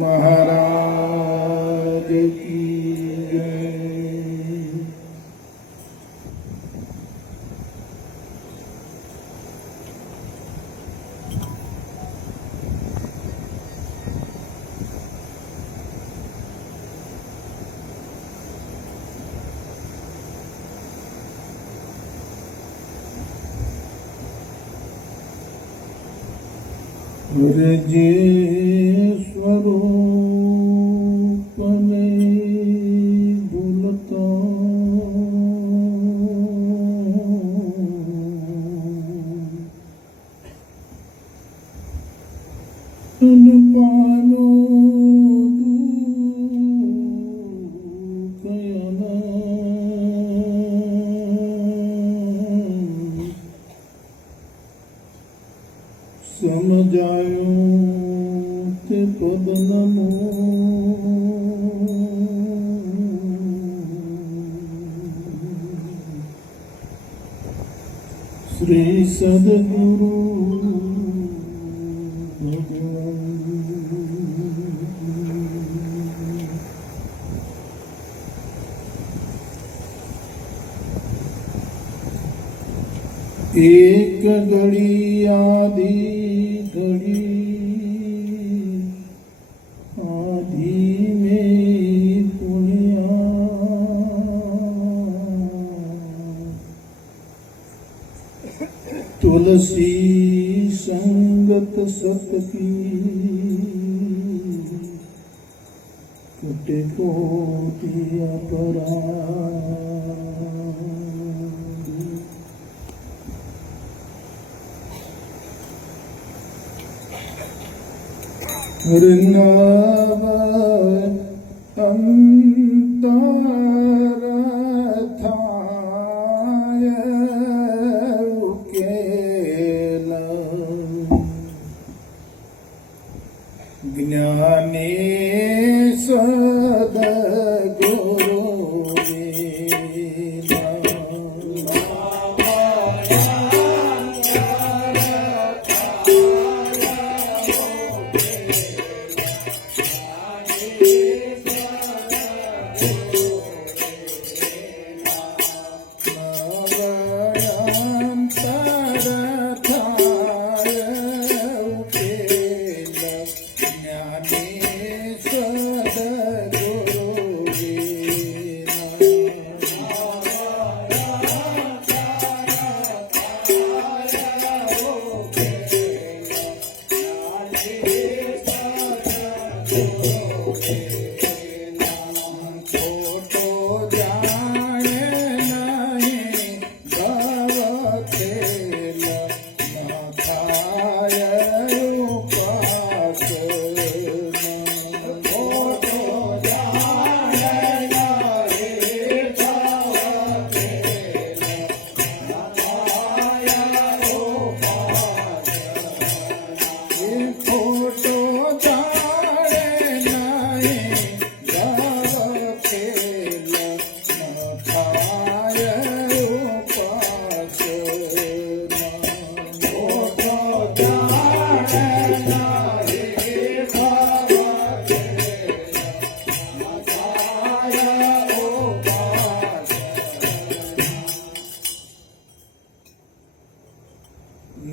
महाराज की जय। जे स्वरूप में भूलता तुम पालो समझायो ते पद नमो श्री सद्गुरु एक घड़ी आधी घड़ी आधी में पुण्या तुलसी संगत सत की कटे को दिया परा नव अंतर थाय उकेल ज्ञानी सद्गुरु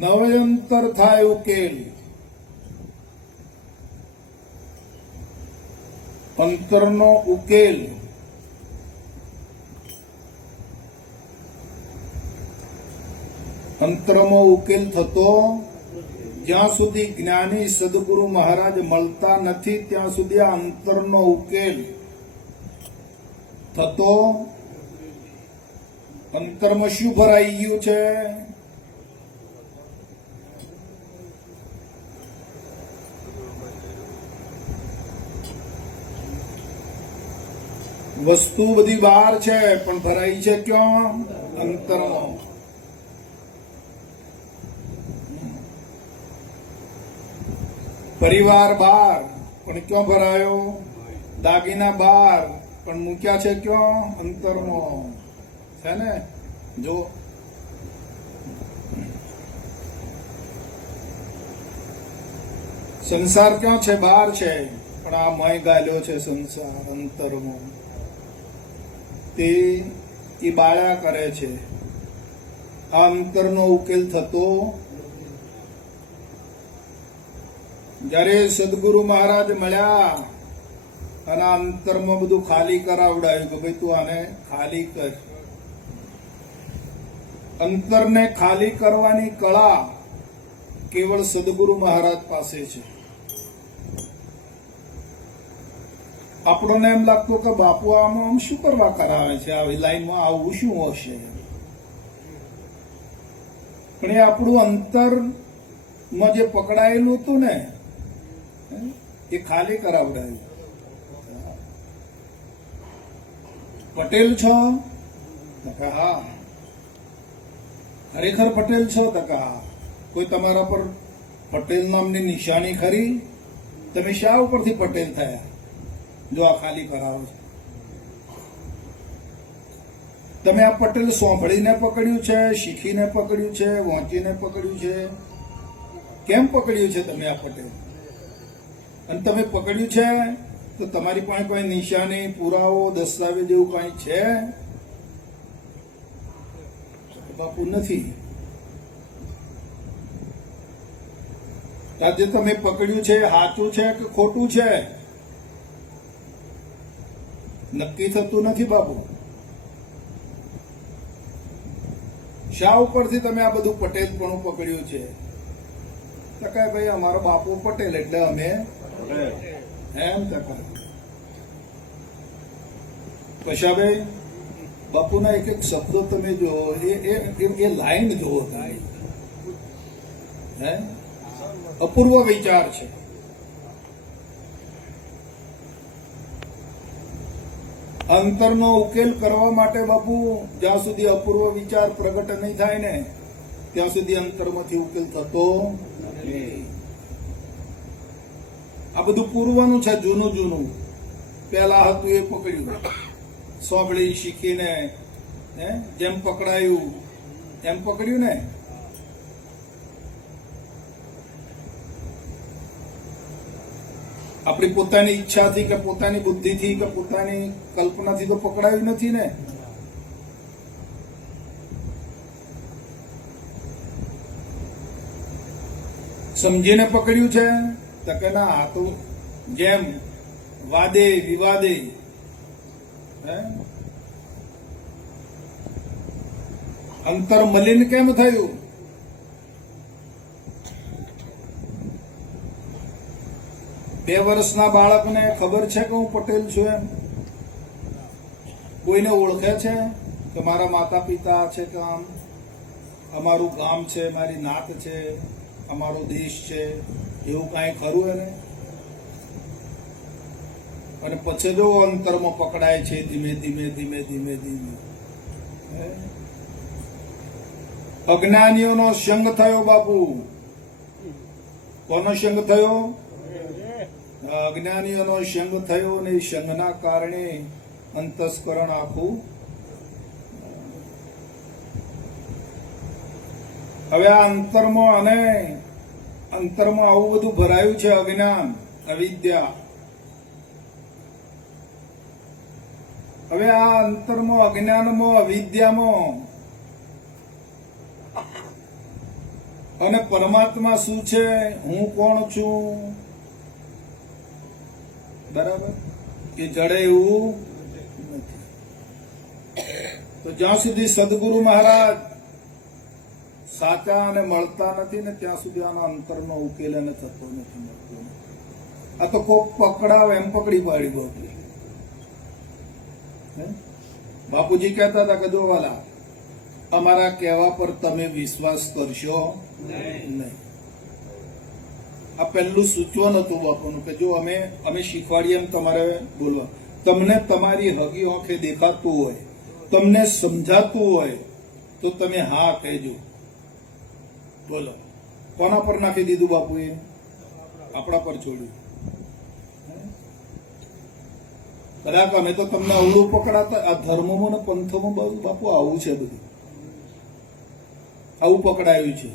નવયંતર થાય ઉકેલ અંતરનો ઉકેલ અંતરમાં ઉકેલ થતો જ્યાં સુધી જ્ઞાની સદગુરુ મહારાજ મળતા નથી ત્યાં સુધી આ અંતરનો ઉકેલ થતો અંતરમાં શું ભરાઈ ગયું છે? વસ્તુ બધી બહાર છે પણ ભરાઈ છે ક્યાં? અંતરમાં. પરિવાર બહાર પણ ક્યાં ભરાયો? દાગીના બહાર પણ મૂક્યા છે ક્યાં? અંતરમાં છે ને. જો સંસાર ક્યાં છે? બહાર છે, પણ આ મય ગાલ્યો છે સંસાર અંતરમાં. તે એ બાળ્યા કરે છે. આ અંતરનો ઉકેલ થતો. જ્યારે સદગુરુ મહારાજ મળ્યા અને આ અંતરમાં બધું ખાલી કરાવડાયું કે ભાઈ તું આને ખાલી કર. અંતરને ખાલી કરવાની કળા કેવળ સદગુરુ મહારાજ પાસે છે. આપણને એમ લાગતું કે બાપુ આમાં આમ શું કરવા કરાવે છે, આવી લાઈનમાં આવું શું હશે? પણ એ આપણું અંતરમાં જે પકડાયેલું હતું ને એ ખાલી કરાવડાયું. પટેલ છો? હા. ખરેખર પટેલ છો? હા. કોઈ તમારા પર પટેલ નામની નિશાની ખરી? તમે શા ઉપરથી પટેલ થયા? જો આ ખાલી કરાવો છો. તમે આ પટેલ સાંભળીને પકડ્યું છે, શીખીને પકડ્યું છે, વાંચીને પકડ્યું છે? કેમ પકડ્યું છે તમે આ પટેલ? અને તમે પકડ્યું છે તો તમારી પાસે કોઈ નિશાની, પુરાવો, દસ્તાવેજ એવું કઈ છે? બાપુ નથી. આજે તમે પકડ્યું છે સાચું છે કે ખોટું છે નક્કી થતું નથી બાપુ. શા ઉપરથી તમે આ બધું પટેલપણું પકડ્યું છે? તો કહે ભાઈ અમારો બાપુ પટેલ એટલે અમે એમ ટકા. કશાભાઈ બાપુના એક એક શબ્દો તમે જો, એ લાઈન જુઓ તમે, હે અપૂર્વ વિચાર છે. અંતરનો ઉકેલ કરવા માટે બાપુ જ્યાં સુધી અપૂર્વ વિચાર પ્રગટ નહીં થાય ને ત્યાં સુધી અંતરમાંથી ઉકેલ થતો નથી. આ બધું પૂર્વનું છે, જૂનું જૂનું. પેલા હતું એ પકડ્યું, સોંભળી શીખીને જેમ પકડાયું એમ પકડ્યું ને. આપણી પોતાની ઈચ્છાથી કે પોતાની બુદ્ધિથી કે પોતાની કલ્પનાથી તો પકડાયું નથી ને. સમજીને પકડ્યું છે તો કે ના, આ તો જેમ વાદે વિવાદે અંતર મલિન કેમ થયું? બે વર્ષના બાળકને ખબર છે કે હું પટેલ છું એમ? કોઈને ઓળખે છે કે મારા માતા પિતા છે કે આમ અમારું ગામ છે, મારી નાત છે, અમારો દેશ છે, એવું કાંઈ ખરું એને? અને પછી જો અંતરમાં પકડાય છે ધીમે ધીમે ધીમે ધીમે ધીમે. અજ્ઞાનીઓનો સંગ થયો બાપુ. કોનો સંગ થયો? અજ્ઞાનીઓનો સંગ થયો ને એ સંગના કારણે અંતસ્કરણ આખું. હવે આ અંતરમાં આવું બધું ભરાયું છે, અજ્ઞાન, અવિદ્યા. હવે આ અંતરમાં, અજ્ઞાનમાં, અવિદ્યામાં અને પરમાત્મા શું છે, હું કોણ છું, બરાબર એ જડે એવું નથી. તો જ્યાં સુધી સદગુરુ મહારાજ સાચા અને મળતા નથી ને ત્યાં સુધી આના અંતરનો ઉકેલ એને થતો નથી, મળતો. આ તો કોક પકડાવ એમ પકડી પાડી ગયો. બાપુજી કહેતા હતા કે જો વાલા, અમારા કહેવા પર તમે વિશ્વાસ કરશો નહીં. આ પહેલું સૂચવન હતું બાપુનું કે જો અમે શીખવાડીએ એમ તમારે બોલવા. તમને તમારી હગી આંખે દેખાતું હોય, તમને સમજાતું હોય તો તમે હા કહેજો. બોલો, કોના પર નાખી દીધું બાપુએ? આપણા પર છોડ્યું. કદાચ અમે તો તમને અવળું પકડાતા. આ ધર્મોમાં ને પંથોમાં બાપુ આવું છે, બધું આવું પકડાયું છે.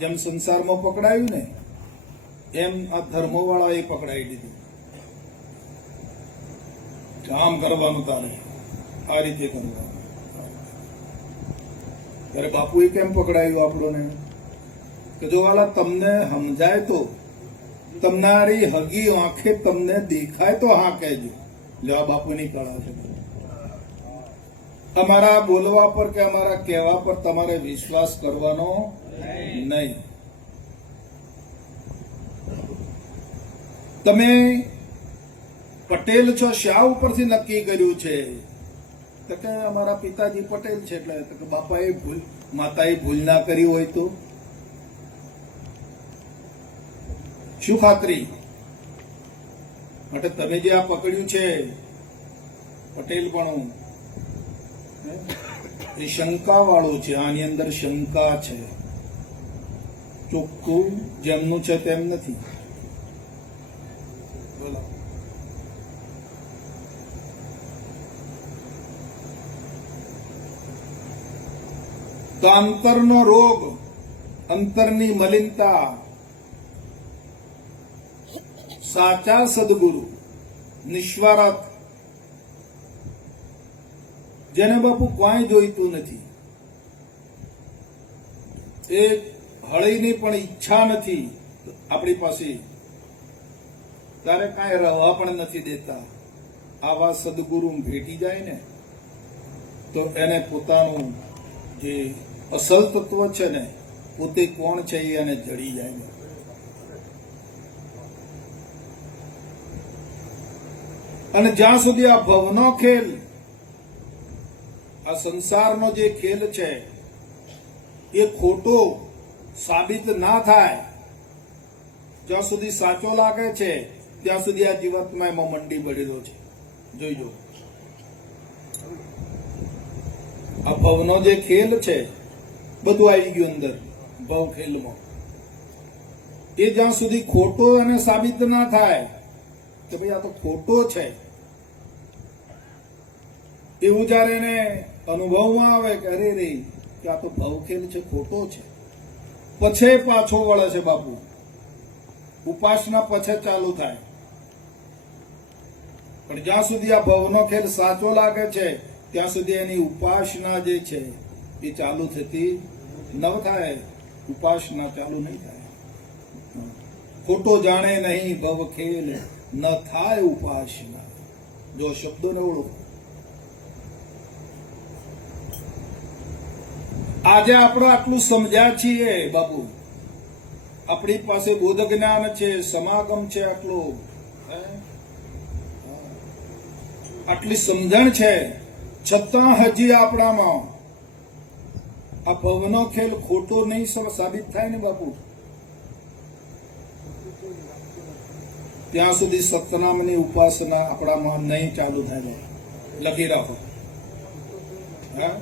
જેમ સંસારમાં પકડાયું ને એમ આ ધર્મવાળા એ પકડાઈ દીધું. આમ કરવાનું તારે, આ રીતે કરવાનું. ત્યારે બાપુએ કેમ પકડાયું આપણને કે જો વાલા તમને સમજાય તો, તમારી હગી આંખે તમને દેખાય તો હા કહેજો. લેવા બાપુની કળા છે. અમારા બોલવા પર કે અમારા કહેવા પર તમારે વિશ્વાસ કરવાનો નહીં. તમે પટેલ છો શા ઉપરથી નક્કી કર્યું છે? તો કે અમારા પિતાજી પટેલ છે એટલે. તો કે બાપાએ ભૂલ, માતાએ ભૂલ ના કરી હોય તો શું ખાતરી? માટે તમે જે આ પકડ્યું છે પટેલપણું, એ શંકા વાળું છે. આની અંદર શંકા છે. ચોખ્ખું જેમનું છે તેમ નથી. બોલો. તો અંતરનો રોગ, અંતરની મલિનતા સાચા સદગુરુ નિસ્વાર્થ, જેને બાપુ કોઈ જોઈતું નથી, એ હળીની પણ ઈચ્છા નથી આપણી પાસે, ત્યારે કાંઈ રહેવા પણ નથી દેતા. આવા સદગુરુ ભેટી જાય ને તો એને પોતાનું જે અસલ તત્વ છે ને, પોતે કોણ છે એ એને જડી જાય. અને જ્યાં સુધી આ ભવનો ખેલ, આ સંસારનો જે ખેલ છે એ ખોટો સાબિત ના થાય, જ્યાં સુધી સાચો લાગે છે ત્યાં સુધી આ જીવાત્મા એમાં મંડી પડેલો છે. જોઈજો, આ ભવનો જે ખેલ છે બધું આવી ગયું અંદર ભવ ખેલમાં. એ જ્યાં સુધી ખોટો અને સાબિત ના થાય કે ભાઈ આ તો ખોટો છે, એવું જયારે એને અનુભવમાં આવે કે અરે રે કે આ તો ભવખેલ છે, ખોટો છે, પછી પાછો વળે છે બાપુ. ઉપાસના પછી ચાલુ થાય. પણ જ્યાં સુધી આ ભવનો ખેલ સાચો લાગે છે ત્યાં સુધી એની ઉપાસના જે છે એ ચાલુ થતી ન થાય. ઉપાસના ચાલુ નહીં થાય. ખોટો જાણે નહીં ભવ ખેલ, ન થાય ઉપાસના. જો શબ્દોને ઓળખો. આજે આપણે આટલું સમજ્યા છીએ બાપુ, આપણી પાસે બોધ જ્ઞાન છે, સમાગમ છે, આટલી સમજણ છે, છતાં હજી આપણામાં આ ભવનો ખેલ ખોટો નહીં સાબિત થાય ને બાપુ, ત્યાં સુધી સતનામની ઉપાસના આપણામાં નહીં ચાલુ થાય. લખી રાખો. હા,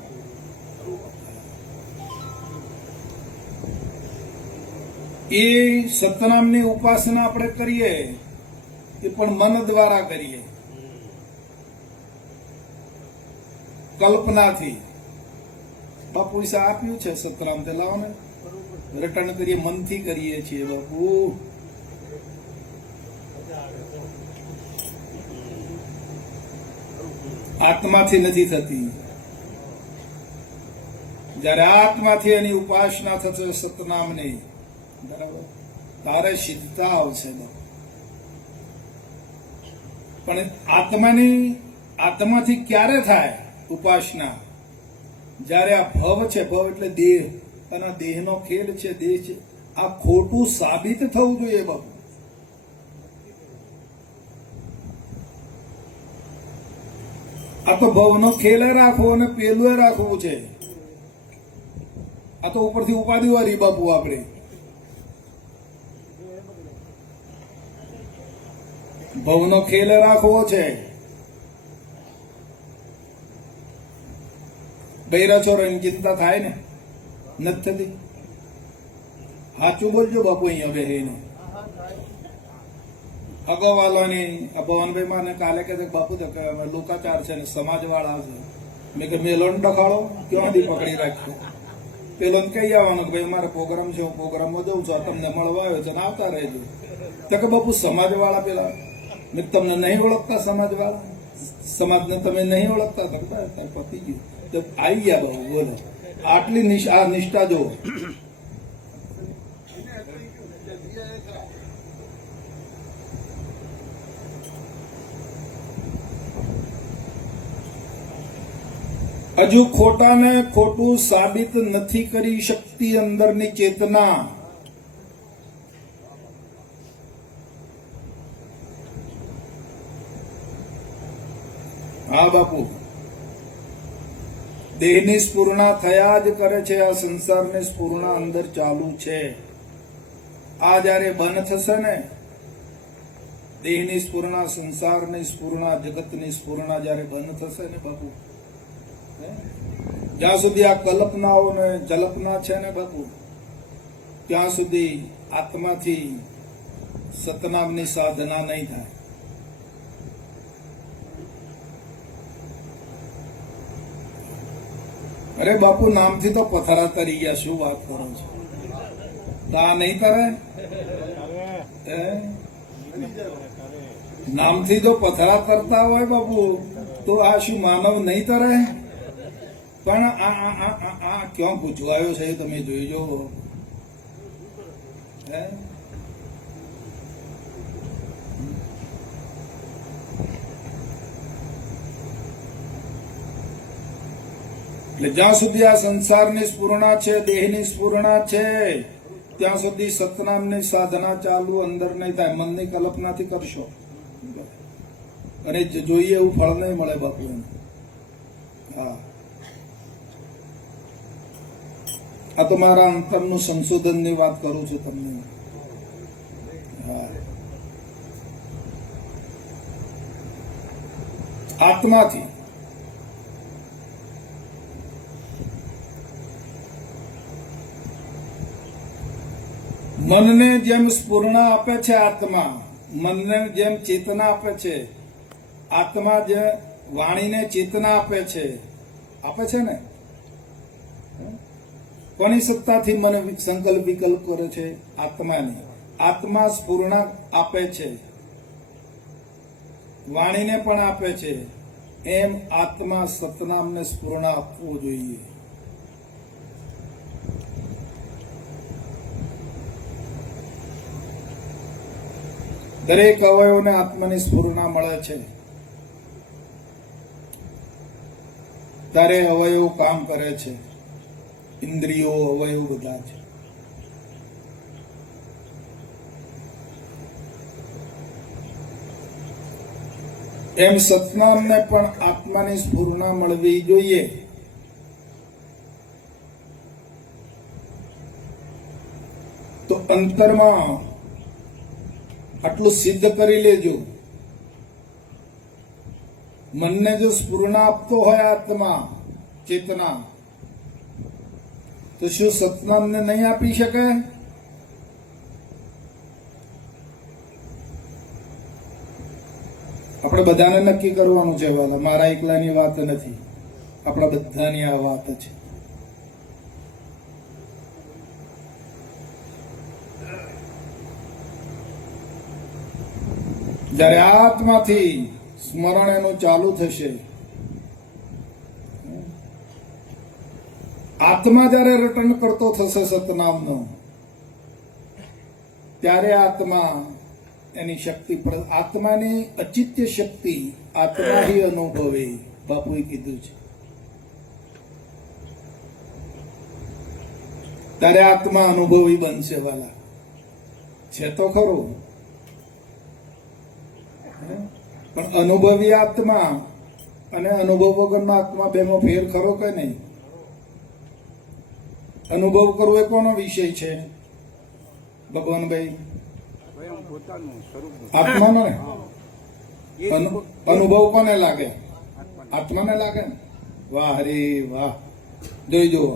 એ સતનામની ઉપાસના આપણે કરીએ એ પણ મન દ્વારા કરીએ, કલ્પનાથી. બાપુ વિશે આપ્યું છે સતનામ, તે લાવો ને રિટર્ન કરીએ, મનથી કરીએ છીએ બાપુ. આત્માથી નથી થતી. જયારે આત્માથી એની ઉપાસના થશે સતનામની, બરાબર, તારે સિદ્ધતા આવશે. પણ આત્માથી ક્યારે થાય ઉપાસના? જયારે આ ભવ છે, ભવ એટલે દેહ, અને દેહનો ખેલ છે, દેહ છે, આ ખોટું સાબિત થવું જોઈએ બાપુ. આ તો ભવનો ખેલ રાખવો અને પેલું રાખવું છે. આ તો ઉપરથી ઉપાધિ વાળી બાપુ. આપણે ભવનો ખેલ રાખવો છે. બૈરા છોરાની ચિંતા થાય ને? નથી થતી? સાચું બોલજો બાપુ. અહીંયા બેહીને અગવાલોની ભવનભાઈ માને કાલે કે બાપુ તો લોકાચાર છે ને સમાજ વાળા છે. મેં કે મેલોન ડખાડો ક્યાંથી પકડી રાખ્યો? પેલો કઈ આવવાનું કે ભાઈ મારે પ્રોગ્રામ છે, હું પ્રોગ્રામમાં જઉં છું, તમને મળવા આવ્યો છે ને આવતા રહેજો. તો કે બાપુ સમાજવાળા પેલા મેં તમને નહીં ઓળખતા, સમાજવાળા સમાજને તમે નહીં ઓળખતા? પતી ગયું તો આવી ગયા બાબુ. બોલે આટલી આ નિષ્ઠા જો. હજુ ખોટાને ખોટું સાબિત નથી કરી શકતી અંદરની ચેતના. હા બાપુ, દેહની સ્ફુરણા થયા જ કરે છે. આ સંસારની સ્ફુરણા અંદર ચાલુ છે. આ જયારે બંધ થશે ને, દેહની સ્ફુરણા, સંસારની સ્ફુરણા, જગતની સ્ફુરણા જયારે બંધ થશે ને બાપુ, જ્યાં સુધી આ કલ્પનાઓ ને જલ્પના છે ને બાપુ, ત્યાં સુધી આત્માથી સતનામની સાધના નહીં થાય. અરે બાપુ, નામથી તો પથરા તરી ગયા. શું વાત કરો છો? તો આ નહીં કરે? નામથી જો પથરા તરતા હોય બાપુ, તો આ શું માનવ નહીં તરે? પણ આ ક્યાં ગૂંચવાયો છે તમે જોઈજો. એટલે જ્યાં સુધી આ સંસારની સ્ફુરણા છે, દેહની સ્ફુરણા છે, ત્યાં સુધી સતનામની સાધના ચાલુ અંદર નહીં થાય. મનની કલ્પનાથી કરશો અને જોઈએ એવું ફળ નહીં મળે બાપુ. હા, આ તો મારા અંતરનું સંશોધનની વાત કરું છું તમને. હા, આત્માથી મનને જેમ સ્ફુરણા આપે છે, આત્મા મનને જેમ ચેતના આપે છે, આત્મા જે વાણીને ચેતના આપે છે ને, કોની સત્તાથી મને સંકલ્પ વિકલ્પ કરે છે? આત્માની. આત્મા સ્ફુરણા આપે છે, વાણીને પણ આપે છે. એમ આત્મા સતનામને સ્ફુરણા આપવું જોઈએ. દરેક અવયવને આત્માની સ્ફુરણા મળે છે ત્યારે અવયવ કામ કરે છે. ઇન્દ્રિયો, અવયવ બધા છે. એમ સતનામને પણ આત્માની સ્ફુરણા મળવી જોઈએ. તો અંતરમાં આટલું સિદ્ધ કરી લેજો. મનને જો સ્ફુરણા આપતો હોય આત્મા, ચેતના, તો શું સતનામને નહીં આપી શકે? આપણે બધાને નક્કી કરવાનું છે વાલા. મારા એકલાની વાત નથી, આપણા બધાની આ વાત છે. જયારે આત્માથી સ્મરણ એનું ચાલુ થશે, આત્મા જયારે રટન કરતો થશે સતનામનો, ત્યારે આત્મા એની શક્તિ, આત્માની અચિત્ય શક્તિ આત્મા ही અનુભવે. બાપુએ કીધું છે ત્યારે આત્મા અનુભવી બનશે વાલા. છે તો ખરું, પણ અનુભવી આત્મા અને અનુભવ વગરનો આત્મા બેમાં ફેર ખરો કે નહીં? અનુભવ કરવો એ કોનો વિષય છે ભગવાનભાઈ? આત્માનો ને. અનુભવ કોને લાગે? આત્માને લાગે ને. વાહ રે વાહ, જોઈ જુઓ.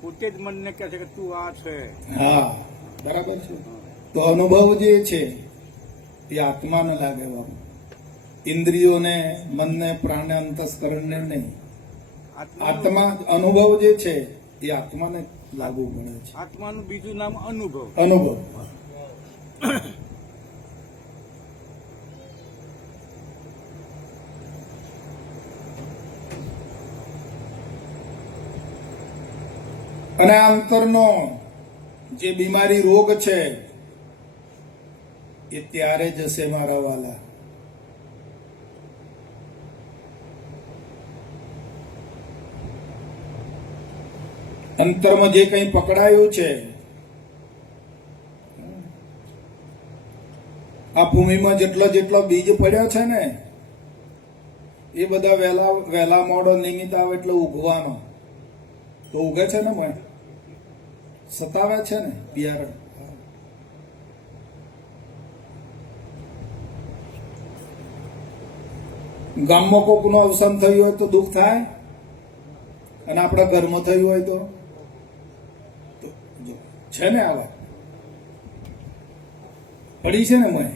પોતે જ મનને કહે છે કે તું આ છે. હા, બરાબર છે. તો અનુભવ જે છે એ આત્માને લાગે બાબુ. ઇન્દ્રિયોને, મનને, પ્રાણને, અંતસ્કરણને નહીં. આત્મા અનુભવ જે છે એ આત્માને લાગુ પડે છે. આત્માનું બીજું નામ અનુભવ. અનુભવ. અને આ અંતરનો જે બીમારી રોગ છે એ ત્યારે જશે મારા વાલા. અંતરમાં જે કંઈ પકડાયું છે, આ ભૂમિમાં જેટલો જેટલો બીજ પડ્યો છે ને એ બધા વહેલા મોડો નિમિત્ત આવે એટલે ઉગવાનો. તો ઉગે છે ને મને સતાવે છે ને બિયારણ. ગામમાં કોકનું અવસાન થયું હોય તો દુઃખ થાય, અને આપણા ઘરમાં થયું હોય તો છે ને આવા પડી છે ને મને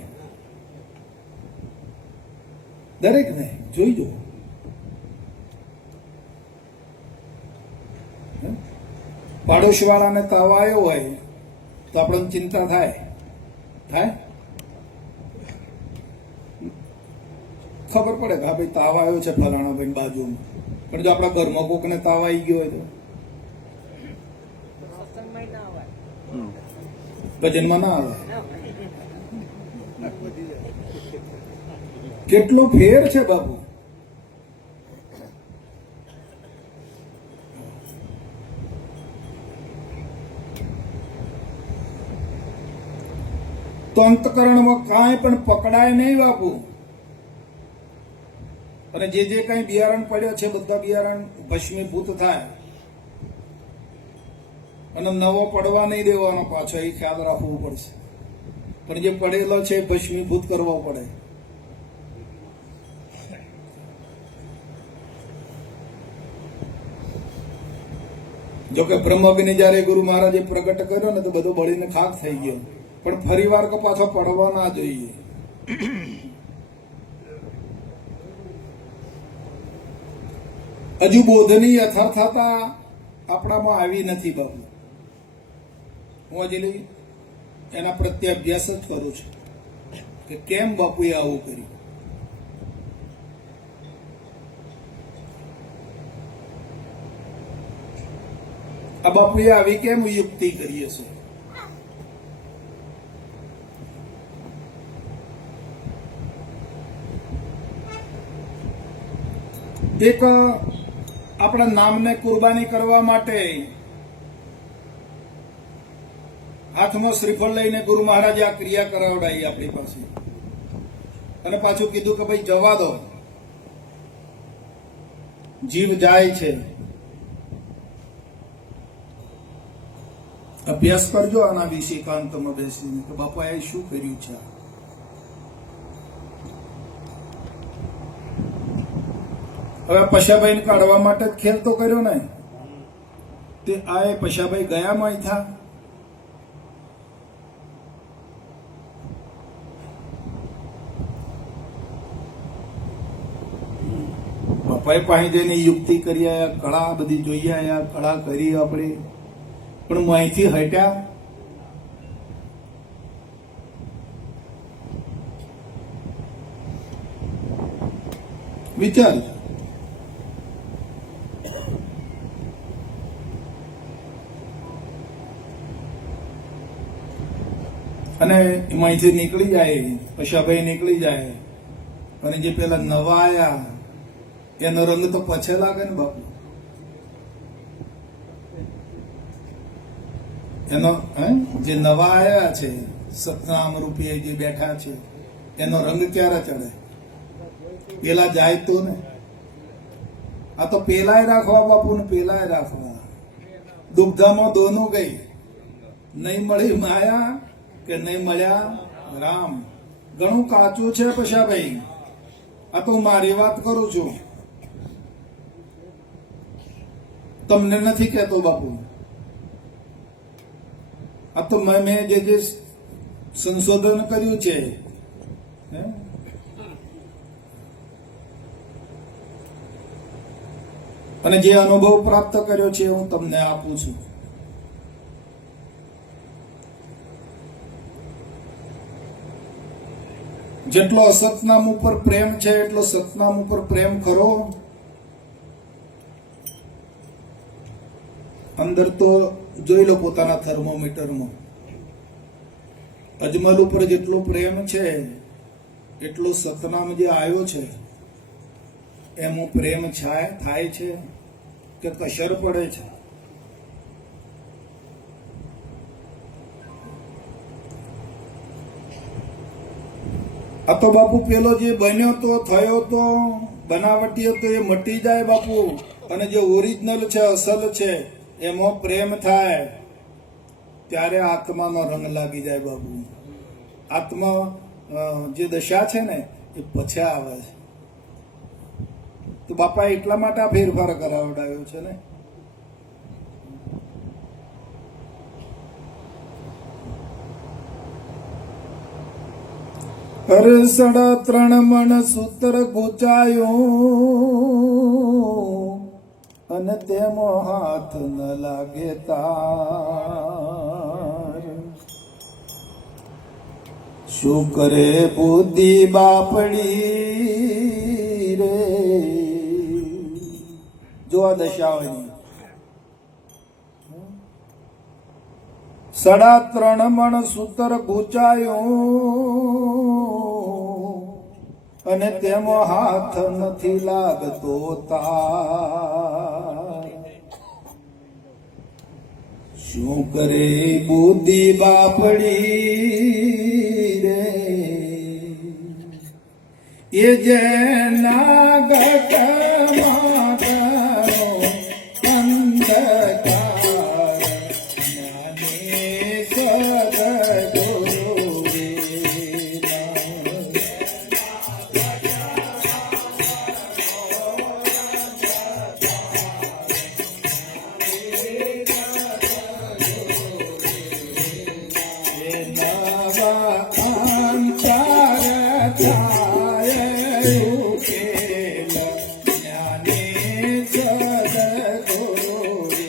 દરેક ને જોઈજો. પાડોશ વાળાને તાવ આવ્યો હોય તો આપણને ચિંતા થાય ખબર પડે કે હા ભાઈ તાવ આવ્યો છે ફલાણા ભાઈ બાજુમાં. પણ જો આપણા ઘરમાં કોકને તાવ આવી ગયો હોય તો ભજનમાં ના આવે. કેટલો ફેર છે બાપુ. તો અંતકરણમાં કાંઈ પણ પકડાય નહીં બાપુ. અને જે જે કઈ બિયારણ પડ્યો છે બધા બિયારણ ભસ્મીભૂત થાય, અને નવો પડવા નહીં દેવાનો પાછો, એ ખ્યાલ રાખવું પડશે. પણ જે પડેલો છે એ ભસ્મીભૂત કરવો પડે. જોકે બ્રહ્મગ્નિ જયારે ગુરુ મહારાજે પ્રગટ કર્યો ને તો બધો બળીને ખાક થઈ ગયો, પણ ફરી વાર પાછો પડવા ના જોઈએ. હજુ બોધની યથાર્થતા આપણામાં આવી નથી બાબુ. હું હજી એના પ્રત્યે અભ્યાસ જ કરું છું કે કેમ બાપુએ આવું કર્યું. આ બાપુએ આવી કેમ યુક્તિ કરી હશે. એક આપણા નામને કુરબાની કરવા માટે હાથમાં શ્રીફળ લઈને ગુરુ મહારાજે આ ક્રિયા કરાવડાવી આપણી પાસે, અને પાછું કીધું કે ભાઈ જવા દો, જીવ જાય છે. અભ્યાસ કરજો આના વિશે એકાંતમાં બેસીને કે બાપાએ શું કર્યું છે. હવે પશાભાઈ કાઢવા માટે જ ખેલ તો કર્યો ને, તે આ પશાભાઈ ગયા માં થા. બાપાએ પાસે જઈને યુક્તિ કરી આયા, કળા બધી જોઈ આયા, કળા કરી આપણે, પણ માહિતી હટ્યા. વિચાર અને એમાંથી નીકળી જાય, પશાભાઈ નીકળી જાય, અને જે પેલા નવા આયા એનો રંગ તો પછે લાગે ને બાપુ. એનો જે નવા આયા છે સતનામ રૂપીએ જે બેઠા છે એનો રંગ ક્યારે ચડે? પેલા જાય તો ને. આ તો પેલાય રાખવા બાપુ ને પેલાય રાખવા. દુગ્ધામાં દોનું ગઈ, નહીં મળી માયા કે નહીં મળ્યા રામ. ઘણું કાચું છે પશાભાઈ. આ તો મારી વાત કરું છું, તમને નથી કહેતો બાપુ. આ તો મેં જે સંશોધન કર્યું છે અને જે અનુભવ પ્રાપ્ત કર્યો છે હું તમને આપું છું. જેટલો અસતનામ ઉપર પ્રેમ છે એટલો સતનામ ઉપર પ્રેમ ખરો? અંદર તો જોઈ લો પોતાના થર્મોમીટરમાં, અજમલ ઉપર જેટલો પ્રેમ છે એટલો સતનામ જે આવ્યો છે એમાં પ્રેમ થાય છે કે કસર પડે છે? આ તો બાપુ પેલો જે બન્યો તો થયો તો બનાવટી હતો એ મટી જાય બાપુ, અને જે ઓરિજિનલ છે અસલ છે એમાં પ્રેમ થાય ત્યારે આત્માનો રંગ લાગી જાય બાપુ. આત્મા જે દશા છે ને એ પછી આવે છે. તો બાપા એટલા માટે આ ફેરફાર કરાવડાયો છે ને. અરે 3.5 મણ સૂત્ર ગુચાયું અને તેમાં હાથ ન લાગે તાર. શું કરે બુદ્ધિ બાપડી રે? જો આ દશા હોય 3.5 મણ સૂત્ર ગુચાયું અને તેમાં હાથ નથી લાગતો તાર. શું કરે બુદ્ધિ બાપડી રે? એ જેના ગટમાં અંધકાર જ્ઞાને સદગુરુ રે.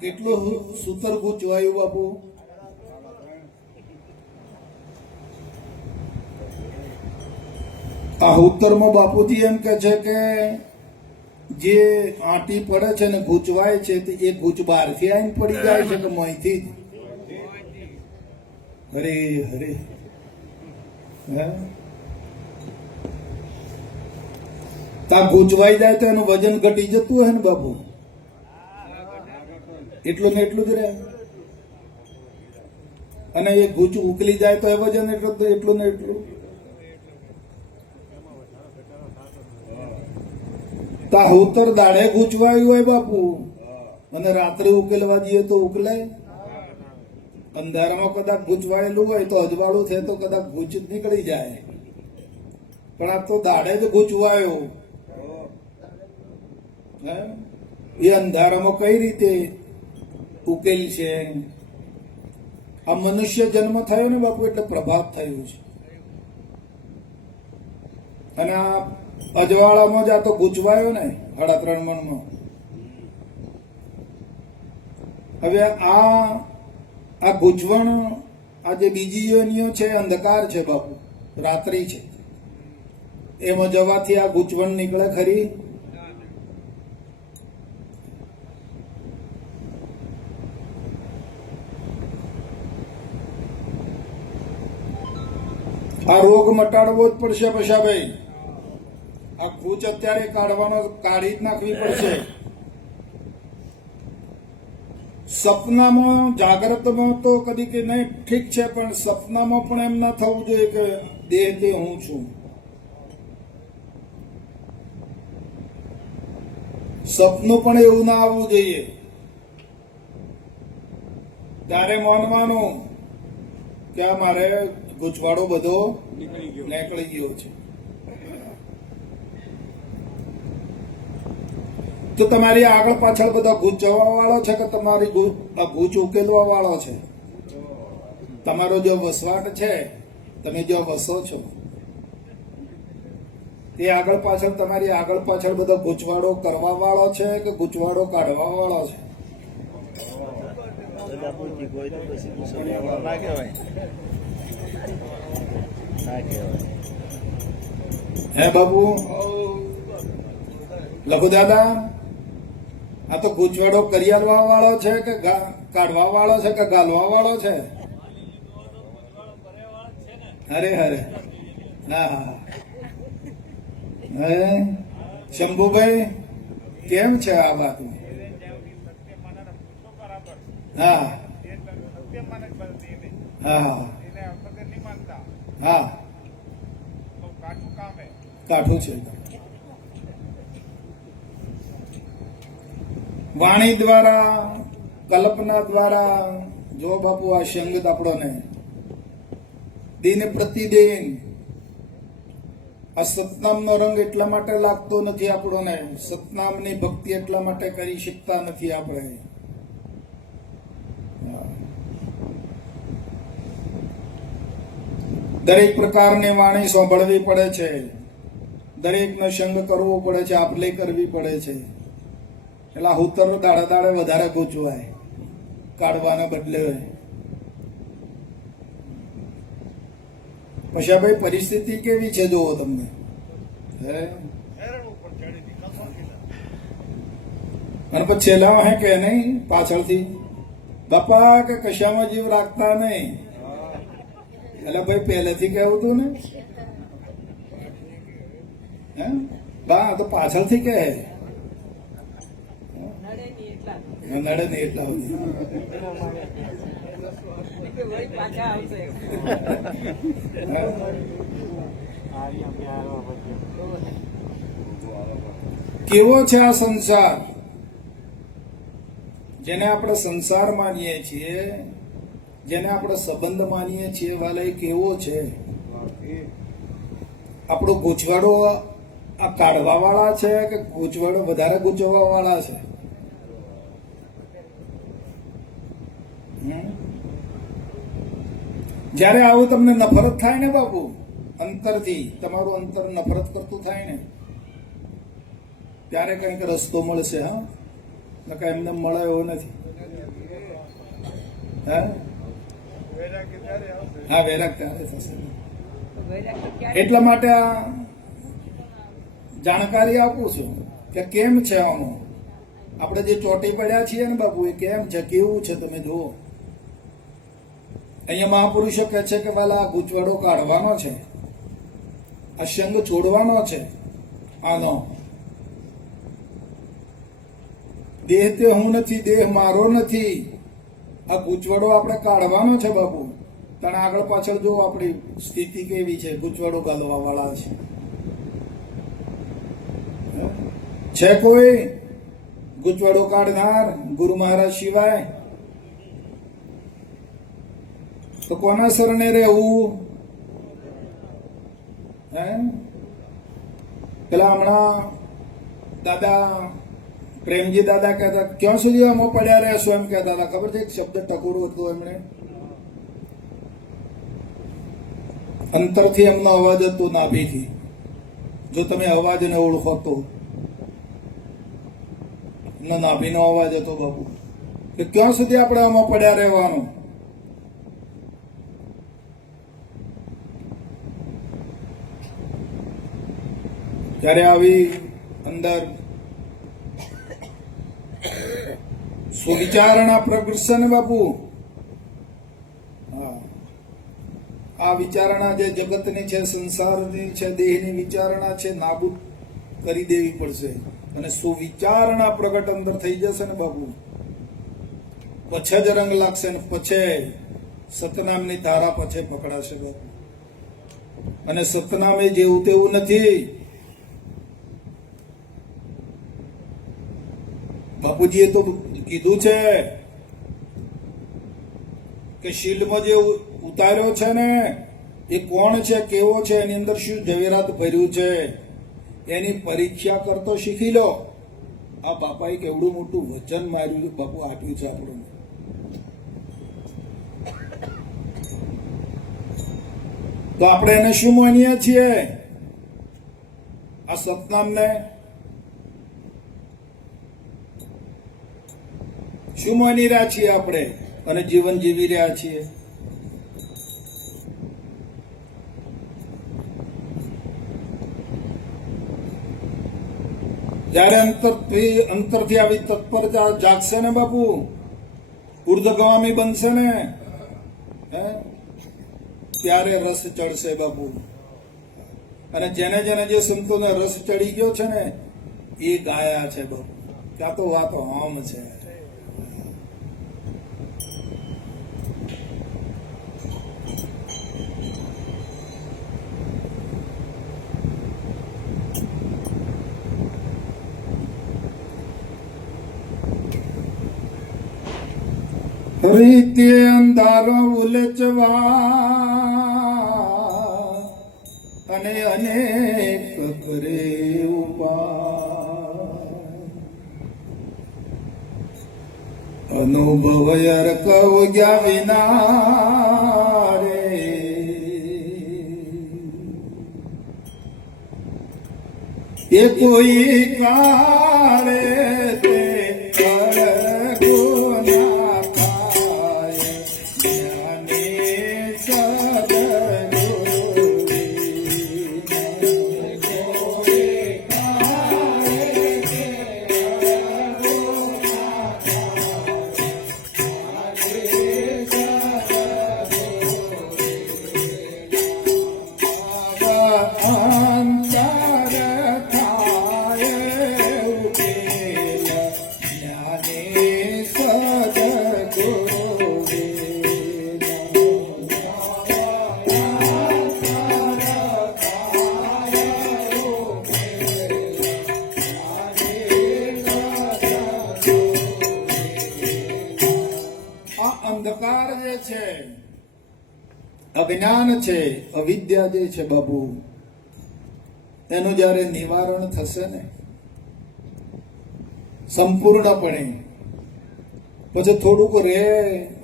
કેટલું સૂતર ગૂંચવાયું બાપુ. આ ઉત્તરમાં બાપુજી એમ કે છે કે જે આંટી પડે છે ને ગૂંચવાય છે તે એ ગૂંચ બહારથી આવીને પડી જાય છે કે મોંથી? હરે હરે. તા ગૂંચવાઈ જાય તો એનું વજન ઘટી જતું હોય ને બાપુ? એટલું ને એટલું જ રહે. અને એ ગૂંચ ઉકલી જાય તો એ વજન એટલું ને એટલું. તાહુતર દાડે ગૂંચવાયું હોય બાપુ અને રાત્રે ઉકેલવા જઈએ તો ઉકલાય? અંધારામાં કદાચ ગૂંચવાયેલું હોય તો અજવાળું થાય તો કદાચ ગૂંચ નીકળી જાય, પણ આ તો દાડે જ ગૂંચવાયો. એ અંધારામાં કઈ રીતે ઉકેલ છે? આ મનુષ્ય જન્મ થયો ને બાપુ એટલે પ્રભાત થયું છે. અને આ અજવાળામાં જ આ તો ગૂંચવાયો ને 3.5 મણમાં. હવે આ ગૂંચવણ, આ જે બીજી યોનિઓ છે અંધકાર છે બાપુ, રાત્રિ છે, એમાં જવાથી આ ગૂંચવણ નીકળે ખરી? આ રોગ મટાડવો જ પડશે પશાભાઈ. આ ગૂંચ અત્યારે કાઢી જ નાખવી પડશે. સપનામાં જાગ્રતમાં તો કદી કે નહીં ઠીક છે, પણ સપનામાં પણ એમ ના થવું જોઈએ કે દેહ તે હું છું. સપનું પણ એવું ના આવવું જોઈએ. ત્યારે માનવાનું કે આ મારે ગૂંચવાડો બધો નીકળી ગયો છે. તો તમારી આગળ પાછળ બધા ગૂંચવા વાળો છે કે તમારી ગૂંચ ઉકેલવા વાળો છે? તમારો જો વસવાટ છે, તમે જો વસો છો, તે આગળ પાછળ તમારી આગળ પાછળ બધો ગૂંચવાડો કરવા વાળો છે કે ગૂંચવાડો કાઢવા વાળો છે? બધા પૂછી કોઈ તો પછી મુસલમાનો ના કહેવાય. ના કહેવાય. હે બાબુ લઘુ દાદા, આ તો ગૂંચવાડો કરિયાલવા વાળો છે કે કાઢવા વાળો છે કે ગાલવા વાળો છે? અરે હરે, હા હા. હે શંભુભાઈ, કેમ છે આ વાત? હા હા હા, કાઠું છે. વાણી દ્વારા, કલ્પના દ્વારા જો બાપુ આ સંગત આપણને દિન પ્રતિદિન આ સતનામનો રંગ એટલા માટે લાગતો નથી આપણને, સતનામની ભક્તિ એટલા માટે કરી શકતા નથી આપણે. દરેક પ્રકારની વાણી સાંભળવી પડે છે, દરેકનો સંગ કરવો પડે છે, આપલે કરવી પડે છે. એટલે ઉત્તર દાડે દાડે વધારે ગૂંચવાય કાઢવાના બદલે. પછી ભાઈ પરિસ્થિતિ કેવી છે જોવો તમને. હે અને પછી છેલ્લા હે કે નહીં પાછળથી બાપા કે કશામાં જીવ રાખતા નહીં. એટલે ભાઈ પહેલેથી કેવું હતું ને, હે બા તો પાછળથી કે નડે નહીં એટલા કેવો છે આ સંસાર, જેને આપણે સંસાર માનીએ છીએ, જેને આપણે સંબંધ માનીએ છીએ, વાલા એ કેવો છે? આપણો ગૂંચવાડો આ કાઢવા વાળા છે કે ગૂંચવાડો વધારે ગૂંચવવા વાળા છે? જયારે આવું તમને નફરત થાય ને બાપુ, અંતરથી તમારું અંતર નફરત કરતું થાય ને, ત્યારે કંઈક રસ્તો મળશે. હા, નકા એમને મળે એવો નથી. હા, વૈરાગ ત્યારે થશે. એટલા માટે આ જાણકારી આપું છું કે કેમ છે આનું. આપણે જે ચોટી પડ્યા છીએ ને બાપુ, એ કેમ છે, કેવું છે તમે જુઓ. અહીંયા મહાપુરુષો કહે છે કે વાલા આ ગૂંચવાડો કાઢવાનો છે, આ સંગ છોડવાનો છે. આનો દેહ તે હું નથી, દેહ મારો નથી. આ ગૂંચવાડો આપણે કાઢવાનો છે બાપુ. પણ આગળ પાછળ જો આપણી સ્થિતિ કેવી છે, ગૂંચવાડો ગાલવા વાળા છે કોઈ ગૂંચવાડો કાઢનાર ગુરુ મહારાજ સિવાય? તો કોના શરણે રહેવું? હે પેલા હમણાં દાદા પ્રેમજી દાદા કહેતા, ક્યાં સુધી આમાં પડ્યા રહેશો એમ કહેતા હતા. ખબર છે? એક શબ્દ ટકોરો હતો એમણે. અંતરથી એમનો અવાજ હતો, નાભીથી. જો તમે અવાજને ઓળખો તો એમનો નાભીનો અવાજ હતો બાપુ, કે ક્યાં સુધી આપણે આમાં પડ્યા રહેવાનું? ત્યારે આવી અંદર સુવિચારણા પ્રગટશે ને બાપુ. આ વિચારણા જે જગતની છે, સંસારની છે, દેહની વિચારણા છે, નાબૂદ કરી દેવી પડશે. અને સુવિચારણા પ્રગટ અંદર થઈ જશે ને બાપુ, પછી જ રંગ લાગશે ને પછી સતનામની ધારા પછી પકડાશે બાપુ. અને સતનામ એ જેવું તેવું નથી. બાપુજીએ તો કીધું છે કે શિલ્ડમાં જે ઉતાર્યો છે ને એ કોણ છે, કેવો છે, એની અંદર શું ઝવેરાત ભર્યું છે, એની પરીક્ષા કરતો શીખી લો. આ બાપાએ કેવડું મોટું વચન માર્યું છે બાપુ, આપ્યું છે આપણને. તો આપણે એને શું માનીએ છીએ? આ સતનામને શું માની રહ્યા છીએ આપણે અને જીવન જીવી રહ્યા છીએ? જયારે અંતરથી આવી તત્પરતા જાગશે ને બાપુ, ઉર્ધગામી બનશે ને, હે, ત્યારે રસ ચડશે બાપુ. અને જેને જેને જે સંતોને રસ ચડી ગયો છે ને એ ગાયા છે બાપુ. ત્યાં તો વાતો આમ છે. રીતે અંધારો ઉલચવા અને અનેક કરે ઉપાય, અનુભવ અર્ક ઉગ્યા વિના રે. એ કોઈ કાળે તે અર્કો ના થાય, જ્ઞાની અંધકાર જે છે, અજ્ઞાન છે, અવિદ્યા જે છે બાબુ, એનું જયારે નિવારણ થશે ને સંપૂર્ણપણે, પછી થોડુંક રહે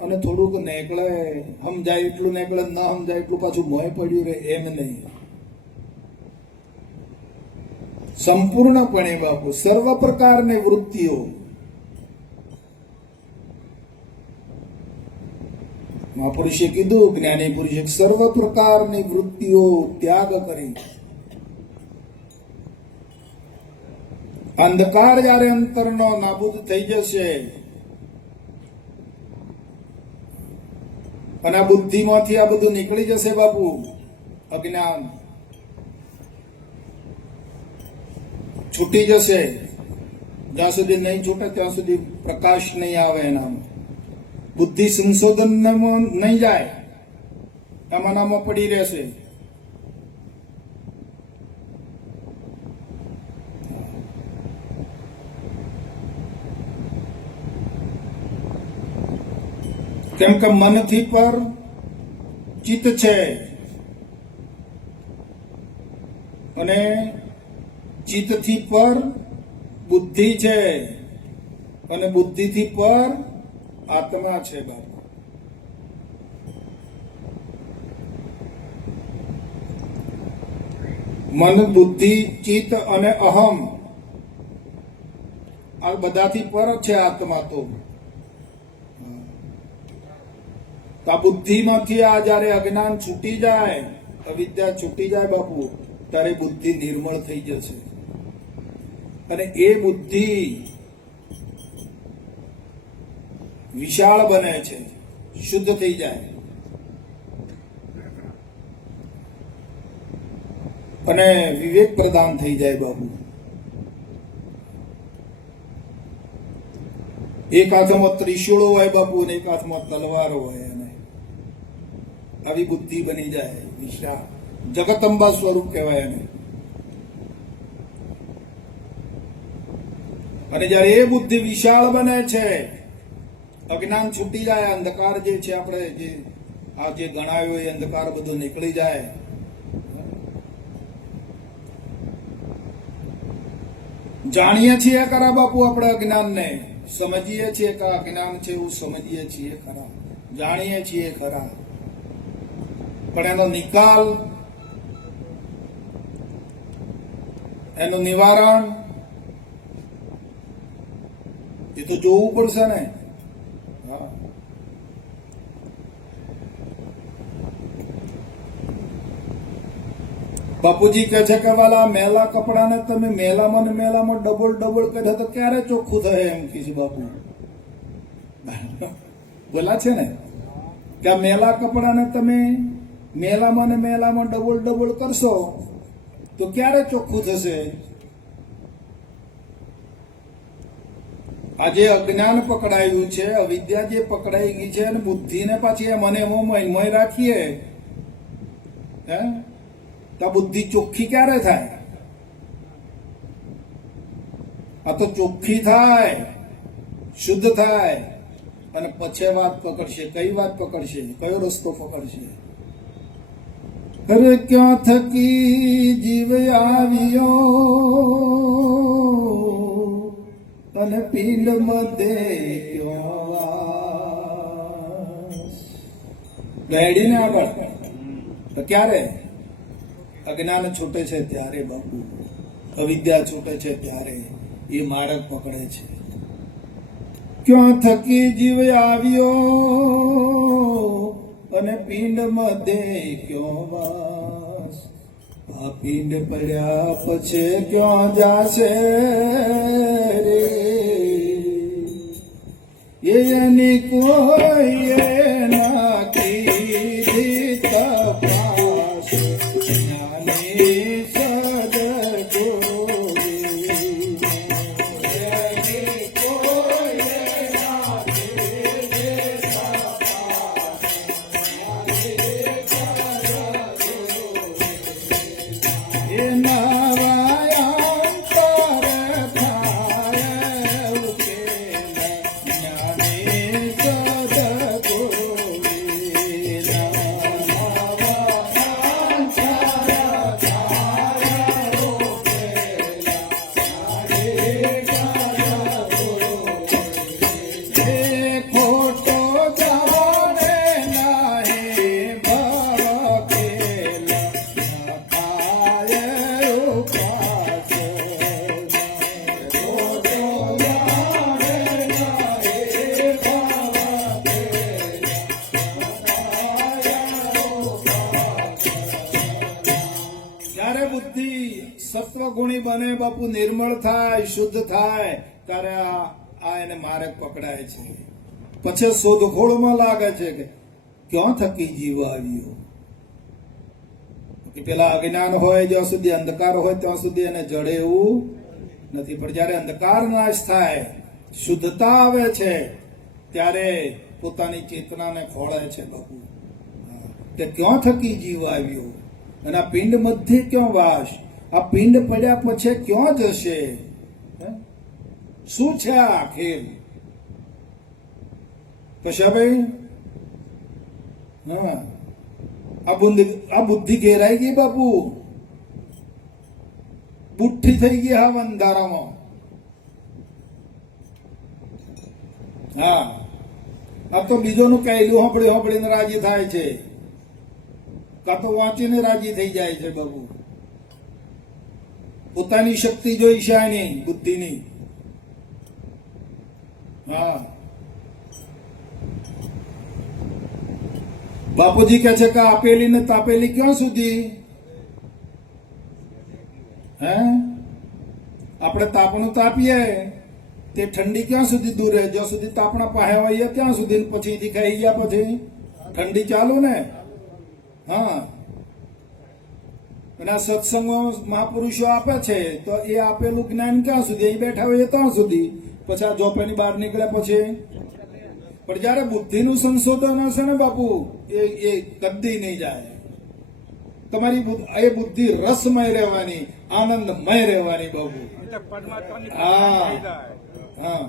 અને થોડુંક નીકળે, સમજાય એટલું નીકળે, ન સમજાય એટલું પાછું મોય પડ્યું રહે, એમ નહીં. સંપૂર્ણપણે બાપુ સર્વ પ્રકારની વૃત્તિઓ, મહાપુરુષે કીધું, જ્ઞાની પુરુષે સર્વ પ્રકારની વૃત્તિઓ ત્યાગ કરી અંધકાર જયારે અંતરનો નાબૂદ થઈ જશે અને આ બુદ્ધિમાંથી આ બધું નીકળી જશે બાપુ, અજ્ઞાન છૂટી જશે. જ્યાં સુધી નહીં છૂટે ત્યાં સુધી પ્રકાશ નહીં આવે એનામાં, બુદ્ધિ સંશોધનમાં નહીં જાય, એમાંનામાં પડી રહેશે. કેમ કે મનથી પર ચિત્ત છે અને ચિત્તથી પર બુદ્ધિ છે અને બુદ્ધિથી પર આત્મા છે બાપુ. મન, બુદ્ધિ, ચિત્ત અને અહમ આ બધાથી પર છે આત્મા. તો આ બુદ્ધિમાંથી આ જયારે અજ્ઞાન છૂટી જાય, અવિદ્યા છૂટી જાય બાપુ, ત્યારે બુદ્ધિ નિર્મળ થઈ જશે અને એ બુદ્ધિ વિશાળ બને છે, શુદ્ધ થઈ જાય અને વિવેક પ્રદાન થઈ જાય બાબુ. એક હાથમાં ત્રિશુળો હોય બાપુ અને એક હાથમાં તલવારો હોય, અને આવી બુદ્ધિ બની જાય વિશાળ, જગતંબા સ્વરૂપ કહેવાય એને. અને જયારે એ બુદ્ધિ વિશાળ બને છે, અજ્ઞાન છૂટી જાય, અંધકાર જે છે આપણે જે આ જે ગણાયો એ અંધકાર બધો નીકળી જાય, જાણીએ છીએ ખરા બાપુ આપણે અજ્ઞાનને, સમજીએ છીએ કે અજ્ઞાન છે એવું સમજીએ છીએ ખરા, જાણીએ છીએ ખરા, પણ એનો નિકાલ, એનું નિવારણ એ તો જોવું પડશે ને. હા. બાપુજી કહે છે કે વાલા મેલા કપડાને તમે મેલામાં ને મેલામાં ડબલ ડબલ કહે તો ક્યારે ચોખ્ખું થાય એમ કીધું બાપુ. બોલા છે ને કે આ મેલા કપડાને તમે મેલામાં ને મેલામાં ડબલ ડબલ કરશો તો ક્યારે ચોખ્ખું થશે. આજે અજ્ઞાન પકડાયું છે, અવિદ્યા જે પકડાઈ ગઈ છે અને બુદ્ધિને પાછી મને મય રાખીએ હે તો બુદ્ધિ ચોખ્ખી ક્યારે થાય? આ તો ચોખ્ખી થાય, શુદ્ધ થાય અને પછી વાત પકડશે. કઈ વાત પકડશે? કયો રસ્તો પકડશે? અરે ક્યાં થકી જીવ આવ્યો અને પિંડ મધ્ય દહેડીને આગળ તો ક્યારે? અજ્ઞાન છૂટે છે ત્યારે બાપુ, અવિદ્યા છૂટે છે ત્યારે એ માર્ગ પકડે છે. ક્યાં થકી જીવ આવ્યો અને પિંડ મધ્ય ક્યો વાસ. આ પિંડ પડ્યા પછી ક્યાં જાશે રે એની કોઈ ના કીધી તપાસ. જ્ઞાની સદગુરુ એની કોઈ ના કીધી તપાસ. એના વાયામ પર થાય ઉકેલા. જ્ઞાની સદગુરુ ખોટો જાણે નહીં ભવકેલા. થાય ઉપાસ. ખોટો જાણે નહીં જ્યારે બુદ્ધિ સત્વગુણી બને બાપુ, નિર્મળ થાય, શુદ્ધ થાય ત્યારે આ એને માર્ગ પકડાય છે. પછી શોધખોળમાં લાગે છે કે ક્યાં થકી જીવ આવ્યો. કે પેલા અજ્ઞાન હોય જ્યાં સુધી, અંધકાર હોય ત્યાં સુધી એને જડે એવું નથી. પણ જયારે અંધકાર નાશ થાય, શુદ્ધતા આવે છે ત્યારે પોતાની ચેતનાને ખોળે છે બાપુ કે ક્યાં થકી જીવ આવ્યો અને આ પિંડ મધ્ય ક્યાં વાસ. આ પિંડ પડ્યા પછી ક્યાં જશે? શું છે આ ખેલ? કશાભાઈ, હા, આ બુદ્ધિ ઘેરાઈ ગઈ બાપુ, બુઠ્ઠી થઈ ગઈ હા અંધારામાં. હા, આ તો બીજોનું કહેલું સાંભળીને રાજી થાય છે, કાં તો વાંચીને રાજી થઈ જાય છે બાપુ. પોતાની શક્તિ જોઈ છે એની બુદ્ધિની. હા, બાપુજી કહે છે કે આપેલી ને તાપેલી ક્યાં સુધી? હે, આપણે તાપણું તાપીએ તે ઠંડી ક્યાં સુધી દૂર રહે? જ્યાં સુધી તાપણા પાસે હોઈએ ત્યાં સુધી. પછી ખાઈ ગયા પછી ઠંડી ચાલુ ને. હા, અને આ સત્સંગો મહાપુરુષો આપે છે તો એ આપેલું જ્ઞાન ક્યાં સુધી? અહીં બેઠા હોઈએ ત્યાં સુધી. પછી આ જોપેની બહાર નીકળ્યા પછી. પણ જયારે બુદ્ધિનું સંશોધન હશે ને બાપુ, એ કદી નહીં જાય. તમારી એ બુદ્ધિ રસમય રહેવાની, આનંદમય રહેવાની બાપુ. હા હા,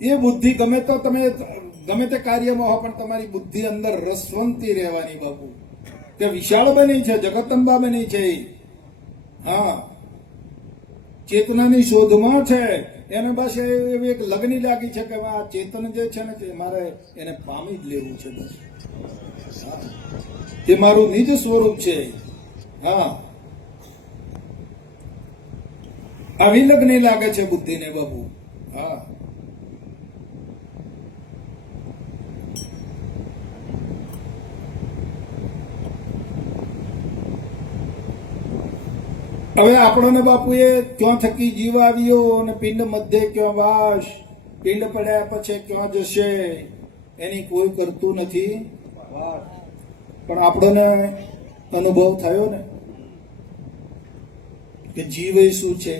એ બુદ્ધિ ગમે તો તમે ગમે તે કાર્યમાં હો પણ તમારી બુદ્ધિ અંદર રસવંતી રહેવાની બાપુ. કે વિશાળ બની છે, જગતંબા બની છે. હા, ચેતનાની શોધમાં છે. એને બસ એવી એક લગની લાગી છે કે આ ચેતન જે છે ને મારે એને પામી જ લેવું છે બસ. એ મારું નિજ સ્વરૂપ છે. હા, અવિલગ્ની લાગે છે બુદ્ધિને બાપુ. હા, હવે આપણને બાપુએ ક્યાં થકી જીવ આવ્યો અને પિંડ મધ્ય ક્યાં વાસ, પિંડ પડ્યા પછી ક્યાં જશે એની કોઈ કરતું નથી. પણ આપણને અનુભવ થયો ને કે જીવ એ શું છે,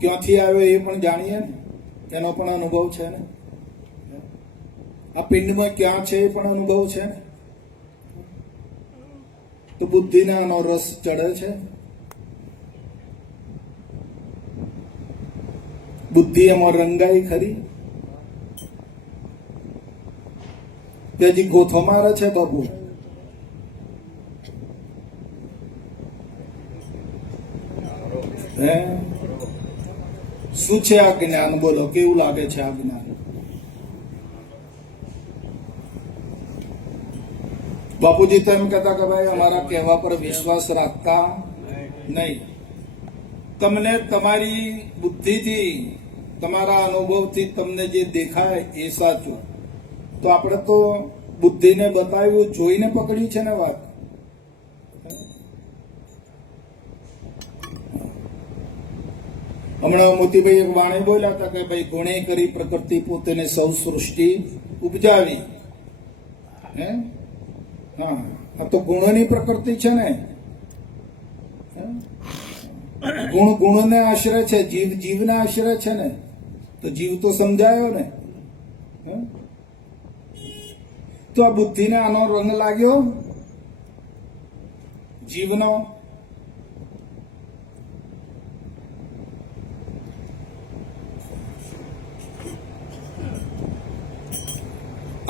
ક્યાંથી આવ્યો એ પણ જાણીએ ને, એનો પણ અનુભવ છે ને. આ પિંડમાં ક્યાં છે એ પણ અનુભવ છે ને. તો બુદ્ધિને આનો રસ ચડે છે. બુદ્ધિ એમાં રંગાઈ ખરી કે હજી ગોથો મારે છે બાપુ. હે, શું છે આ જ્ઞાન? બોલો, કેવું લાગે છે આ જ્ઞાન? બાપુજી તો એમ કહેતા કે ભાઈ અમારા કહેવા પર વિશ્વાસ રાખતા નહીં. તમને તમારી બુદ્ધિથી, તમારા અનુભવથી તમને જે દેખાય એ સાચું. તો આપણે તો બુદ્ધિને બતાવ્યું, જોઈને પકડી છે ને વાત. હમણાં મોતીભાઈ એક વાણી બોલ્યા હતા કે ભાઈ ગુણે કરી પ્રકૃતિ પોતેને સૌ સૃષ્ટિ ઉપજાવી. હે, હા, આ તો ગુણોની પ્રકૃતિ છે ને. ગુણ ગુણોને આશ્રય છે, જીવ જીવના આશ્રય છે ને. તો જીવ તો સમજાયો ને. તો આ બુદ્ધિને આનો રંગ લાગ્યો જીવનો.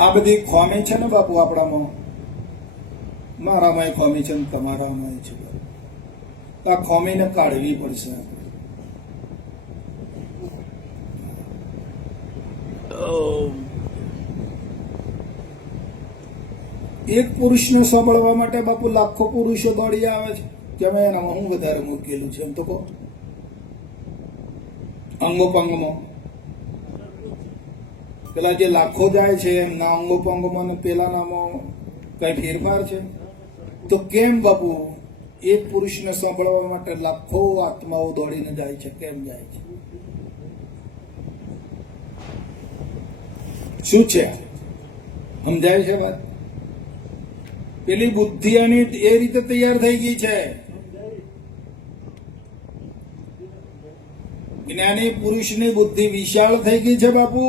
આ બધી ખોમી છે ને બાપુ આપણામાં. મારામાં ખોમી છે ને તમારામાં છે. આ ખોમીને કાઢવી પડશે. એક પુરુષને સાંભળવા માટે બાપુ લાખો પુરુષો દોડી આવે છે. કે મેં એનામાં હું વધારે મૂકેલું છે એમ તો કહો. અંગોપંગમાં પેલા જે લાખો જાય છે એમના અંગોપંગમાં ને પેલાનામાં કઈ ફેરફાર છે? તો કેમ બાપુ એક પુરુષને સાંભળવા માટે લાખો આત્માઓ દોડીને જાય છે? કેમ જાય છે? શું છે? સમજાય છે વાત? પેલી બુદ્ધિ આની એ રીતે તૈયાર થઈ ગઈ છે. જ્ઞાની પુરુષની બુદ્ધિ વિશાળ થઈ ગઈ છે બાપુ.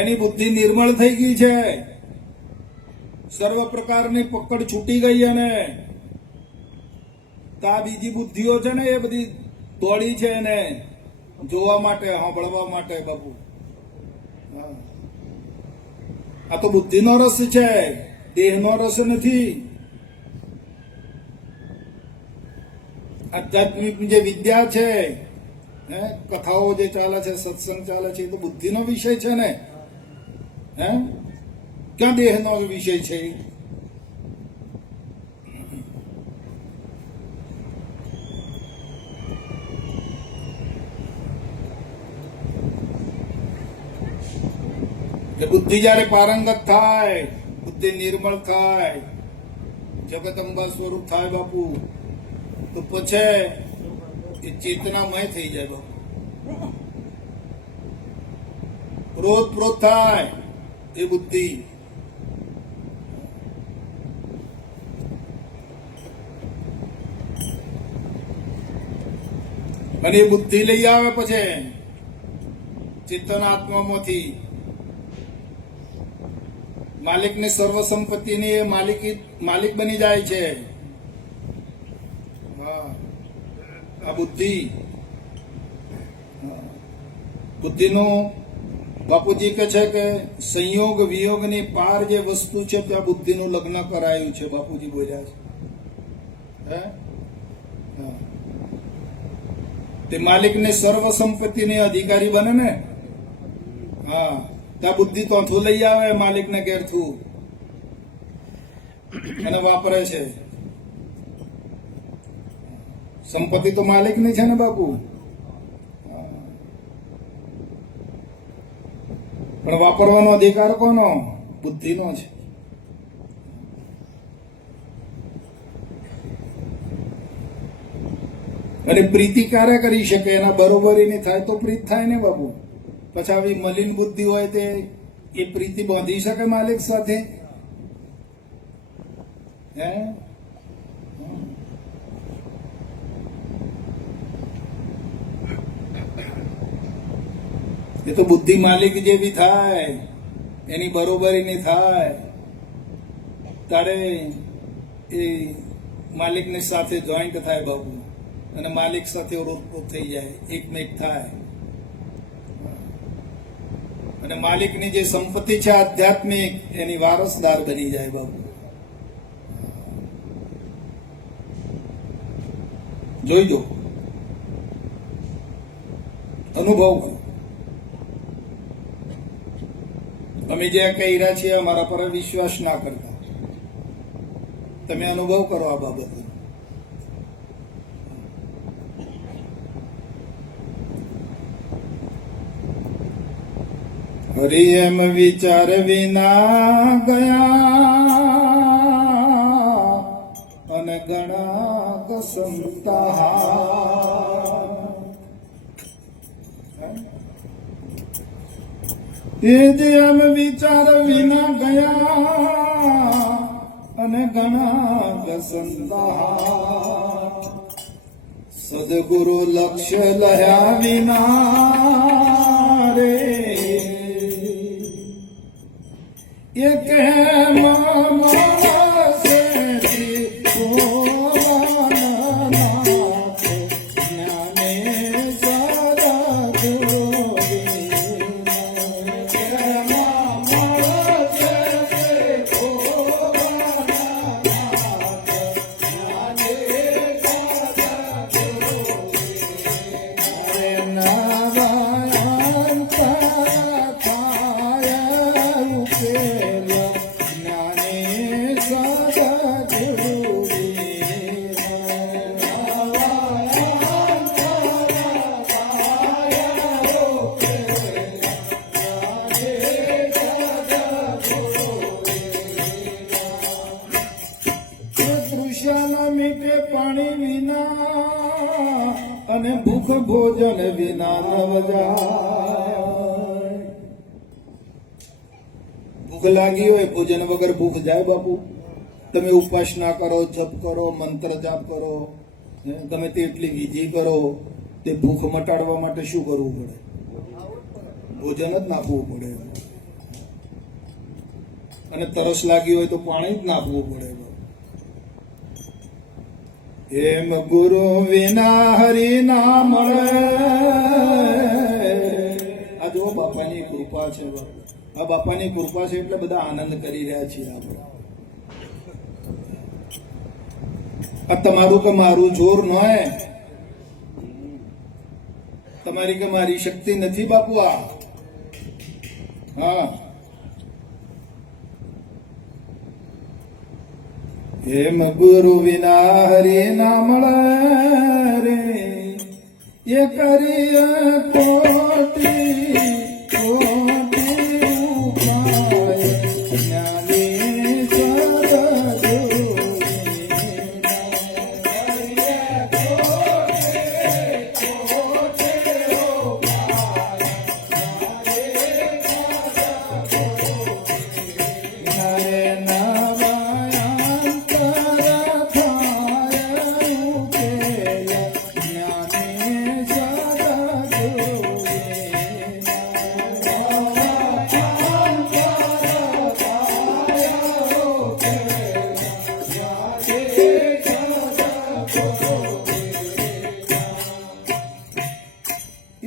એની બુદ્ધિ નિર્મળ થઈ ગઈ છે. સર્વ પ્રકારની પકડ છૂટી ગઈ. અને આ બીજી બુદ્ધિઓ છે ને એ બધી દોડી છે એને જોવા માટે, સાંભળવા માટે બાપુ. આ તો બુદ્ધિનો રસ છે, દેહનો રસ નથી. આધ્યાત્મિક જે વિદ્યા છે, કથાઓ જે ચાલે છે, સત્સંગ ચાલે છે, એ તો બુદ્ધિનો વિષય છે ને. હે, ક્યાં દેહનો વિષય છે? બુદ્ધિ જયારે પારંગત થાય, બુદ્ધિ નિર્મળ થાય, જગદંબા સ્વરૂપ થાય બાપુ, તો પછી એ ચેતનામય થઈ જાય બાપુ. ક્રોધ પ્રોધ થાય એ બુદ્ધિ. અને એ બુદ્ધિ લઈ આવે પછી ચેતન આત્મામાંથી માલિકની સર્વ સંપત્તિની એ માલિક બની જાય છે. આ બુદ્ધિનું બાપુજી કહે છે કે સંયોગ વિયોગની પાર જે વસ્તુ છે ત્યાં બુદ્ધિનું લગ્ન કરાયું છે. બાપુજી બોલ્યા છે. તે માલિકની સર્વ સંપત્તિની અધિકારી બને ને. હા, ત્યાં બુદ્ધિ તો લઈ આવે માલિકને ઘેરથું અને વાપરે છે. સંપત્તિ તો માલિકની છે ને બાપુ, પણ વાપરવાનો અધિકાર કોનો? બુદ્ધિનો છે. અને પ્રીતિ ક્યારે કરી શકે? એના બરોબરીની થાય તો પ્રીત થાય ને બાપુ. પછી આવી મલિન બુદ્ધિ હોય તે એ પ્રીતિ બાંધી શકે માલિક સાથે? હે? એ તો બુદ્ધિ માલિક જેવી થાય, એની બરોબરીની થાય તારે એ માલિકની સાથે જોઈન્ટ થાય બાપુ, અને માલિક સાથે ઓળખ થઈ જાય, એકમેક થાય. અને માલિકની જે સંપત્તિ છે આધ્યાત્મિક, એની વારસદાર બની જાય બાપુ. જોઈજો, અનુભવ કરો. અમે જે કહી રહ્યા છીએ અમારા પર વિશ્વાસ ના કરતા, તમે અનુભવ કરો આ બાબતે. હરિ એમ વિચાર વિના ગયા, અને ઘણા કસમતા. તે જ એમ વિચાર વિના ગયા, અને ઘણા કસમતા. સદગુરુ લક્ષ્ય લયા વિના રે, એ કેમ માનસે ત્રિભુવનનાથ જ્ઞાનેશ્વર ધોરી. કેમ માનસે ત્રિભુવનનાથ જ્ઞાનેશ્વર ધોરી. નારાયણ થાય ઉકેલ જ્ઞાનેશ્વર ધોરી. તૃષા મીટે પાણી વિના, અને ભૂખ ભોજન વિના નવ જાય. ભૂખ લાગી હોય, ભોજન વગર ભૂખ જાય બાપુ? તમે ઉપાસના કરો, જપ કરો, મંત્ર જાપ કરો, ગમે તેટલી વિધિ કરો, તે ભૂખ મટાડવા માટે શું કરવું પડે? ભોજન જ નાખવું પડે. અને તરસ લાગી હોય તો પાણી જ નાખવું પડે. એમ ગુરુ વિના હરિ ના મળે. આ જો બાપાની કૃપા છે બાપુ, આ બાપાની કૃપા છે એટલે બધા આનંદ કરી રહ્યા છીએ આપણે. આ તમારું કે મારું જોર ન હોય, તમારી કે મારી શક્તિ નથી બાપુ. આ હા, એમ ગુરુ વિના હરિ ના મળે રે, એ કરીએ કોટી કોટી ઉપાય જ્ઞાનેશ્વર ધોરી.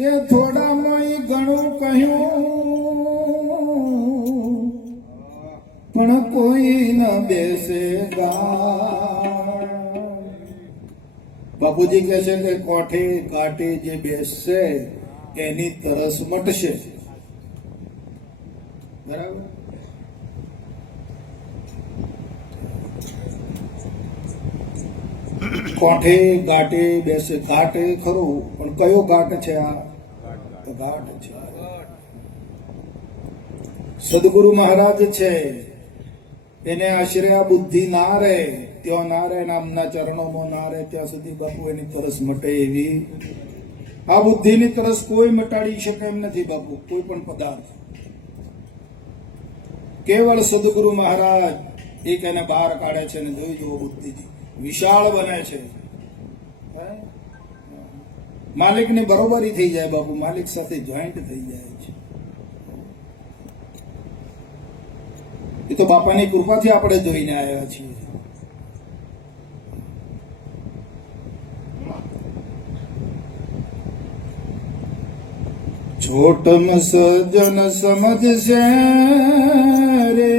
એ થોડામાં ઘણું કહ્યું, પણ કોઈ ન બેસે બાપુજી કહે છે કે કોઠે કાંઠે જે બેસશે એની તરસ મટશે. બરાબર. કોઠે ઘાટે બેસે. ઘાટે ખરું, પણ કયો ઘાટ છે આ? તો ઘાટ છે. સદગુરુ મહારાજ છે, એને આશરે આ બુદ્ધિ ના રહે, ત્યાં ના રહે, નામના ચરણોમાં ના રહે, ત્યાં સુધી બાપુ એની તરસ મટે એવી. આ બુદ્ધિની તરસ કોઈ મટાડી શકે એમ નથી બાપુ, કોઈ પણ પદાર્થ. કેવળ સદગુરુ મહારાજ એક એને બહાર કાઢે છે અને જોઈ જુઓ બુદ્ધિથી વિશાળ બને છે. માલિકની બરોબરી થઈ જાય બાપુ, માલિક સાથે જોઈન્ટ થઈ જાય છે. એ તો બાપાની કૃપાથી આપણે જોઈને આવ્યા છીએ. છોટમ સજ્જન સમજશે રે,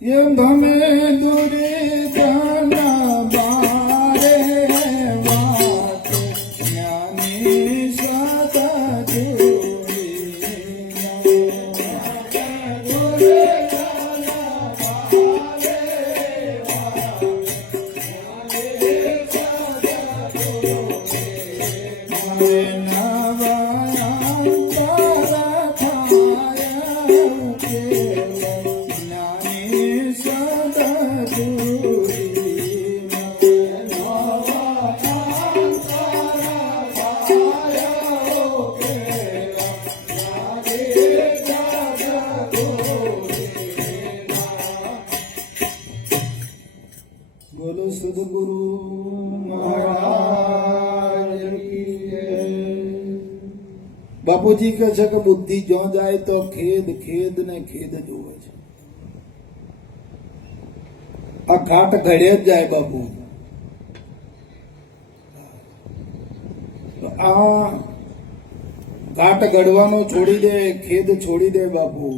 ये भमे दूरे जाना बारे वात ज्ञानी सदा બોલો સદગુરુ મહારાજ કી જય. બાપુજી કહે છે કે બુદ્ધિ જ્યાં જાય તો ખેદ ખેદ ને ખેદ જોવે છે. આ ઘાટ ઘડે જ જાય બાપુ. આ ઘાટ ઘડવાનો છોડી દે, ખેદ છોડી દે બાપુ,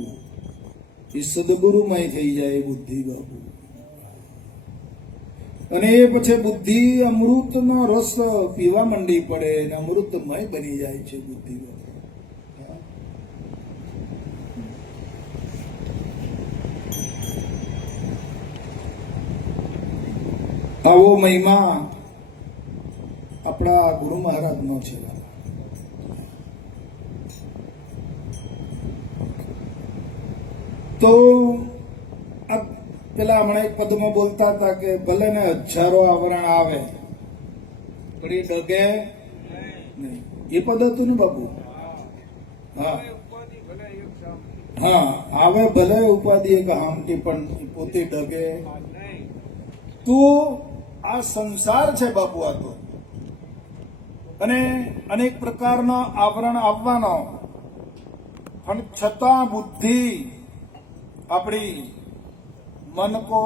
એ સદગુરુમય થઈ જાય બુદ્ધિ બાપુ. અને એ પછી બુદ્ધિ અમૃતનો રસ પીવા માંડી પડે અને અમૃતમય બની જાય છે બુદ્ધિ. આવો મહિમા આપણા ગુરુ મહારાજ નો છે. તો આ પેલા હમણાં એક પદમાં બોલતા હતા કે ભલે ને હજારો આવરણ આવે પણ એ ડગે નહીં. એ પદ હતું ને બાપુ? હા હા, આવે ભલે ઉપાધિ એક હામટી પણ પોતે ડગે. તો આ સંસાર છે બાપુ, આ તો. અને અનેક પ્રકારના આવરણ આવવાનો, પણ છતાં બુદ્ધિ આપણી મન કો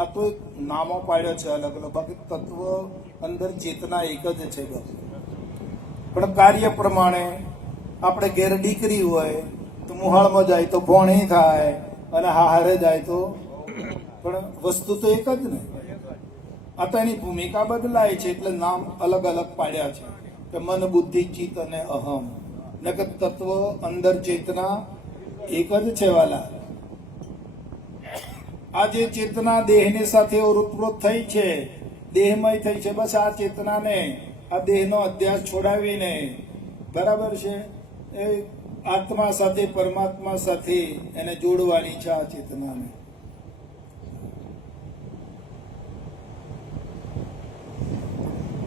આ તો નામો પાડ્યો છે અલગ અલગ, બાકી તત્વ અંદર ચેતના એક જ છે બાપુ. પણ કાર્ય પ્રમાણે આપણે ઘેર દીકરી હોય તો મુહાળમાં જાય તો ભોણી થાય, અને હારે જાય તો, પણ વસ્તુ તો એક જ ને. આ તો એની ભૂમિકા બદલાય છે એટલે નામ અલગ અલગ પાડ્યા છે કે મન બુદ્ધિ ચિત્ત અને અહમ. નકર તત્વ અંદર ચેતના એક જ છે વાલા. આ જે ચેતના દેહની સાથે ઓતપ્રોત થઈ છે, દેહમય થઈ છે, બસ આ ચેતનાને આ દેહનો અધ્યાસ છોડાવીને બરાબર છે એ આત્મા સાથે પરમાત્મા સાથે એને જોડવાની છે આ ચેતનાને.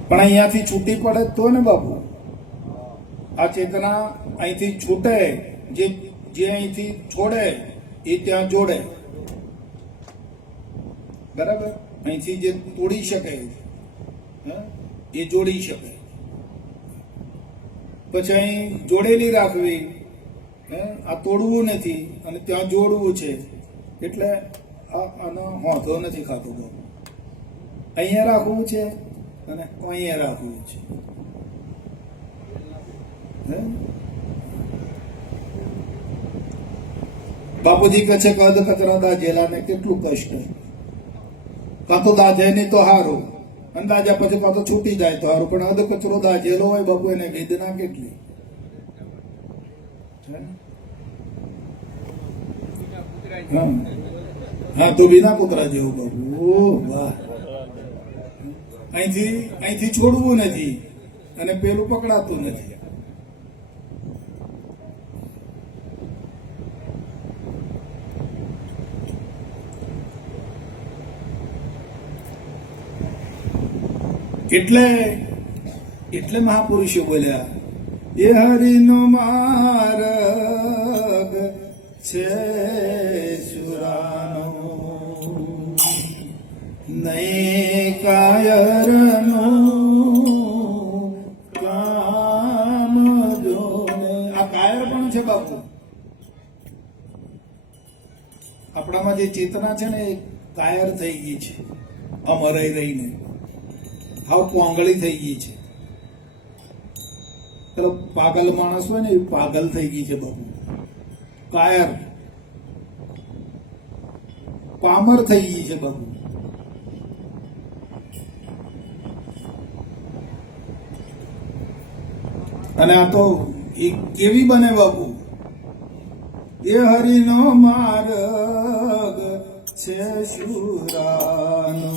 પણ અહીંયાથી છૂટી પડે તો ને બાપુ, આ ચેતના અહીંથી છૂટે, જે અહીંથી છોડે એ ત્યાં જોડે. બરાબર? અહીંથી જે તોડી શકે એ જોડી શકે. પછી અહીં જોડેલી રાખવી, આ તોડવું નથી અને ત્યાં જોડવું છે, એટલે આનો હોંધો નથી ખાતો બાપુ. અહીંયા રાખવું છે અને અહીંયા રાખવું છે. બાપુજી કહે છે કે અધ કચરા દાજેલા ને કેટલું કષ્ટ. કાં તો દાજે નહીં તો હારું, અને દાજ્યા પછી કાં તો છૂટી જાય તો હારું, પણ અધ કચરો દાજેલો હોય બાપુ એને વેદના કેટલી. હા તો વિના કૂતરા જેવું બાપુ વાહ અહીંથી છોડવું નથી અને પેલું પકડાતું નથી. એટલે મહાપુરુષો બોલ્યા એ હરિનો માર્ગ છે સુરાનો નહીં કાયરનો કામ જોને. આ કાયર પણ છે બાપુ. આપણામાં જે ચેતના છે ને એ કાયર થઈ ગઈ છે, અમરાઈ રહીને હાવ પોંગળી થઈ ગઈ છે. પેલો પાગલ માણસ હોય ને એ પાગલ થઈ ગઈ છે બાપુ. કાયર પામર થઈ ગઈ છે બાપુ. અને આ તો એ કેવી બને બાપુ? એ હરિનો માર્ગ છે શુરાનો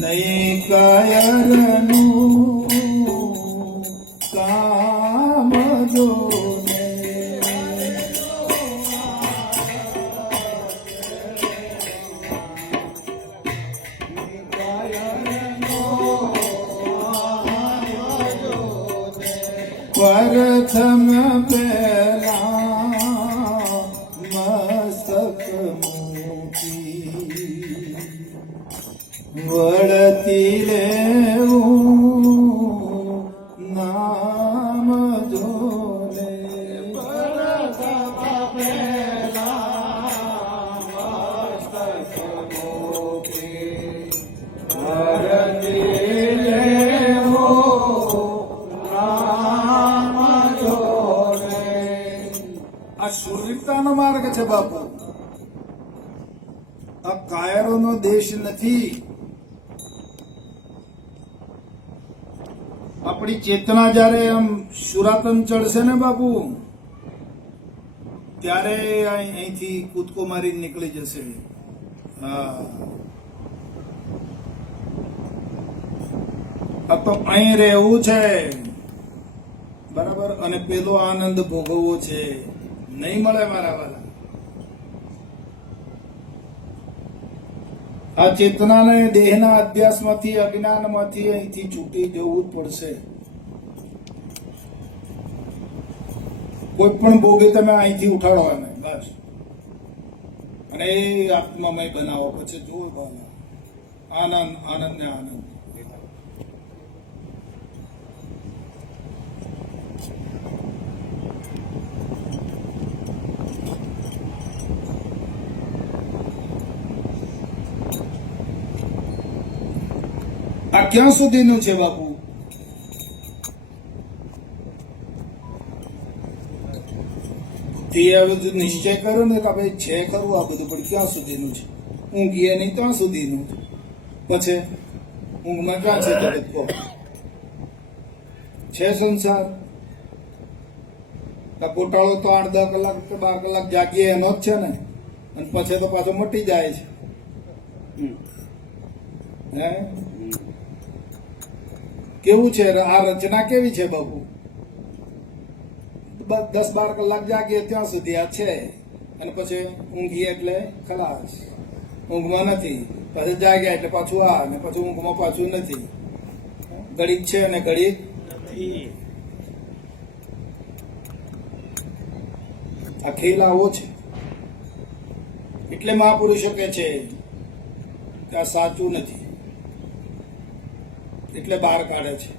નહીં કાયરનું કામ જોને. પ્રથમ પેલા મસ્તક મૂકી વળતી લેવું નામ જોને. પ્રથમ પેલા મસ્તક મૂકી વળતી લેવું નામ જોને. આ શુરતાનો માર્ગ છે બાપુ. આ કાયરોનો દેશ નથી. આપણી ચેતના જયારે આમ સુરાતન ચડશે ને બાપુ ત્યારે અહીંથી કૂદકો મારી નીકળી જશે. હા આ તો અહીં રહેવું છે બરાબર, અને પેલો આનંદ ભોગવવો છે. નહીં મળે મારા વાલા. આ ચેતનાને દેહના અભ્યાસમાંથી અજ્ઞાનમાંથી અહીંથી છૂટી જવું જ પડશે. કોઈ પણ ભોગે તમે અહીંથી ઉઠાડો એને બસ, અને એ આત્મામય બનાવો. પછી જોઈ બાલા આનંદ આનંદ ને આનંદ. આ ક્યાં સુધીનું છે બાપુ? તે હવે જો નિશ્ચય કરો ને કે ભાઈ છે કરવું આ બધું, પણ ક્યાં સુધીનું છે? ઊંઘીએ નહીં ત્યાં સુધીનું છે. પછી ઊંઘમાં ક્યાં છે જગત કહો? છે સંસાર. આ ગોટાળો તો 8-10 કલાક કે 12 કલાક જાગીએ એનો જ છે ને, અને પછી તો પાછો મટી જાય છે. હે કેવું છે આ રચના? કેવી છે બાપુ? 10-12 કલાક જાગીએ ત્યાં સુધી આ છે, અને પછી ઊંઘીએ એટલે ખલાસ. ઊંઘમાં નથી, પછી જાગ્યા એટલે પાછું આ, અને પછી ઊંઘમાં પાછું નથી. ઘડીક છે અને ઘડીક નથી. આ ખેલ આવો છે. એટલે મહાપુરુષો કે છે કે આ સાચું નથી, એટલે બહાર કાઢે છે.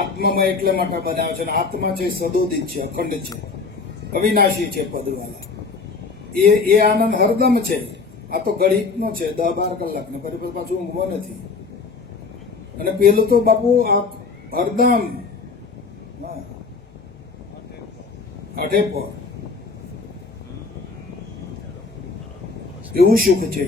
આત્મામાં એટલે માટે બનાવે છે. આત્મા છે સદોદિત છે, અખંડ છે, અવિનાશી છે પદવાલા. એ આનંદ હરદમ છે. આ તો ઘડીકનો છે, 10-12 કલાક ને પછી પાછું ઊંઘવા નથી. અને પેલું તો બાપુ આ હરદમ અઠે પર એવું સુખ છે.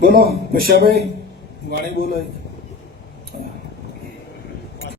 બોલો કશાભાઈ, વાણી બોલો.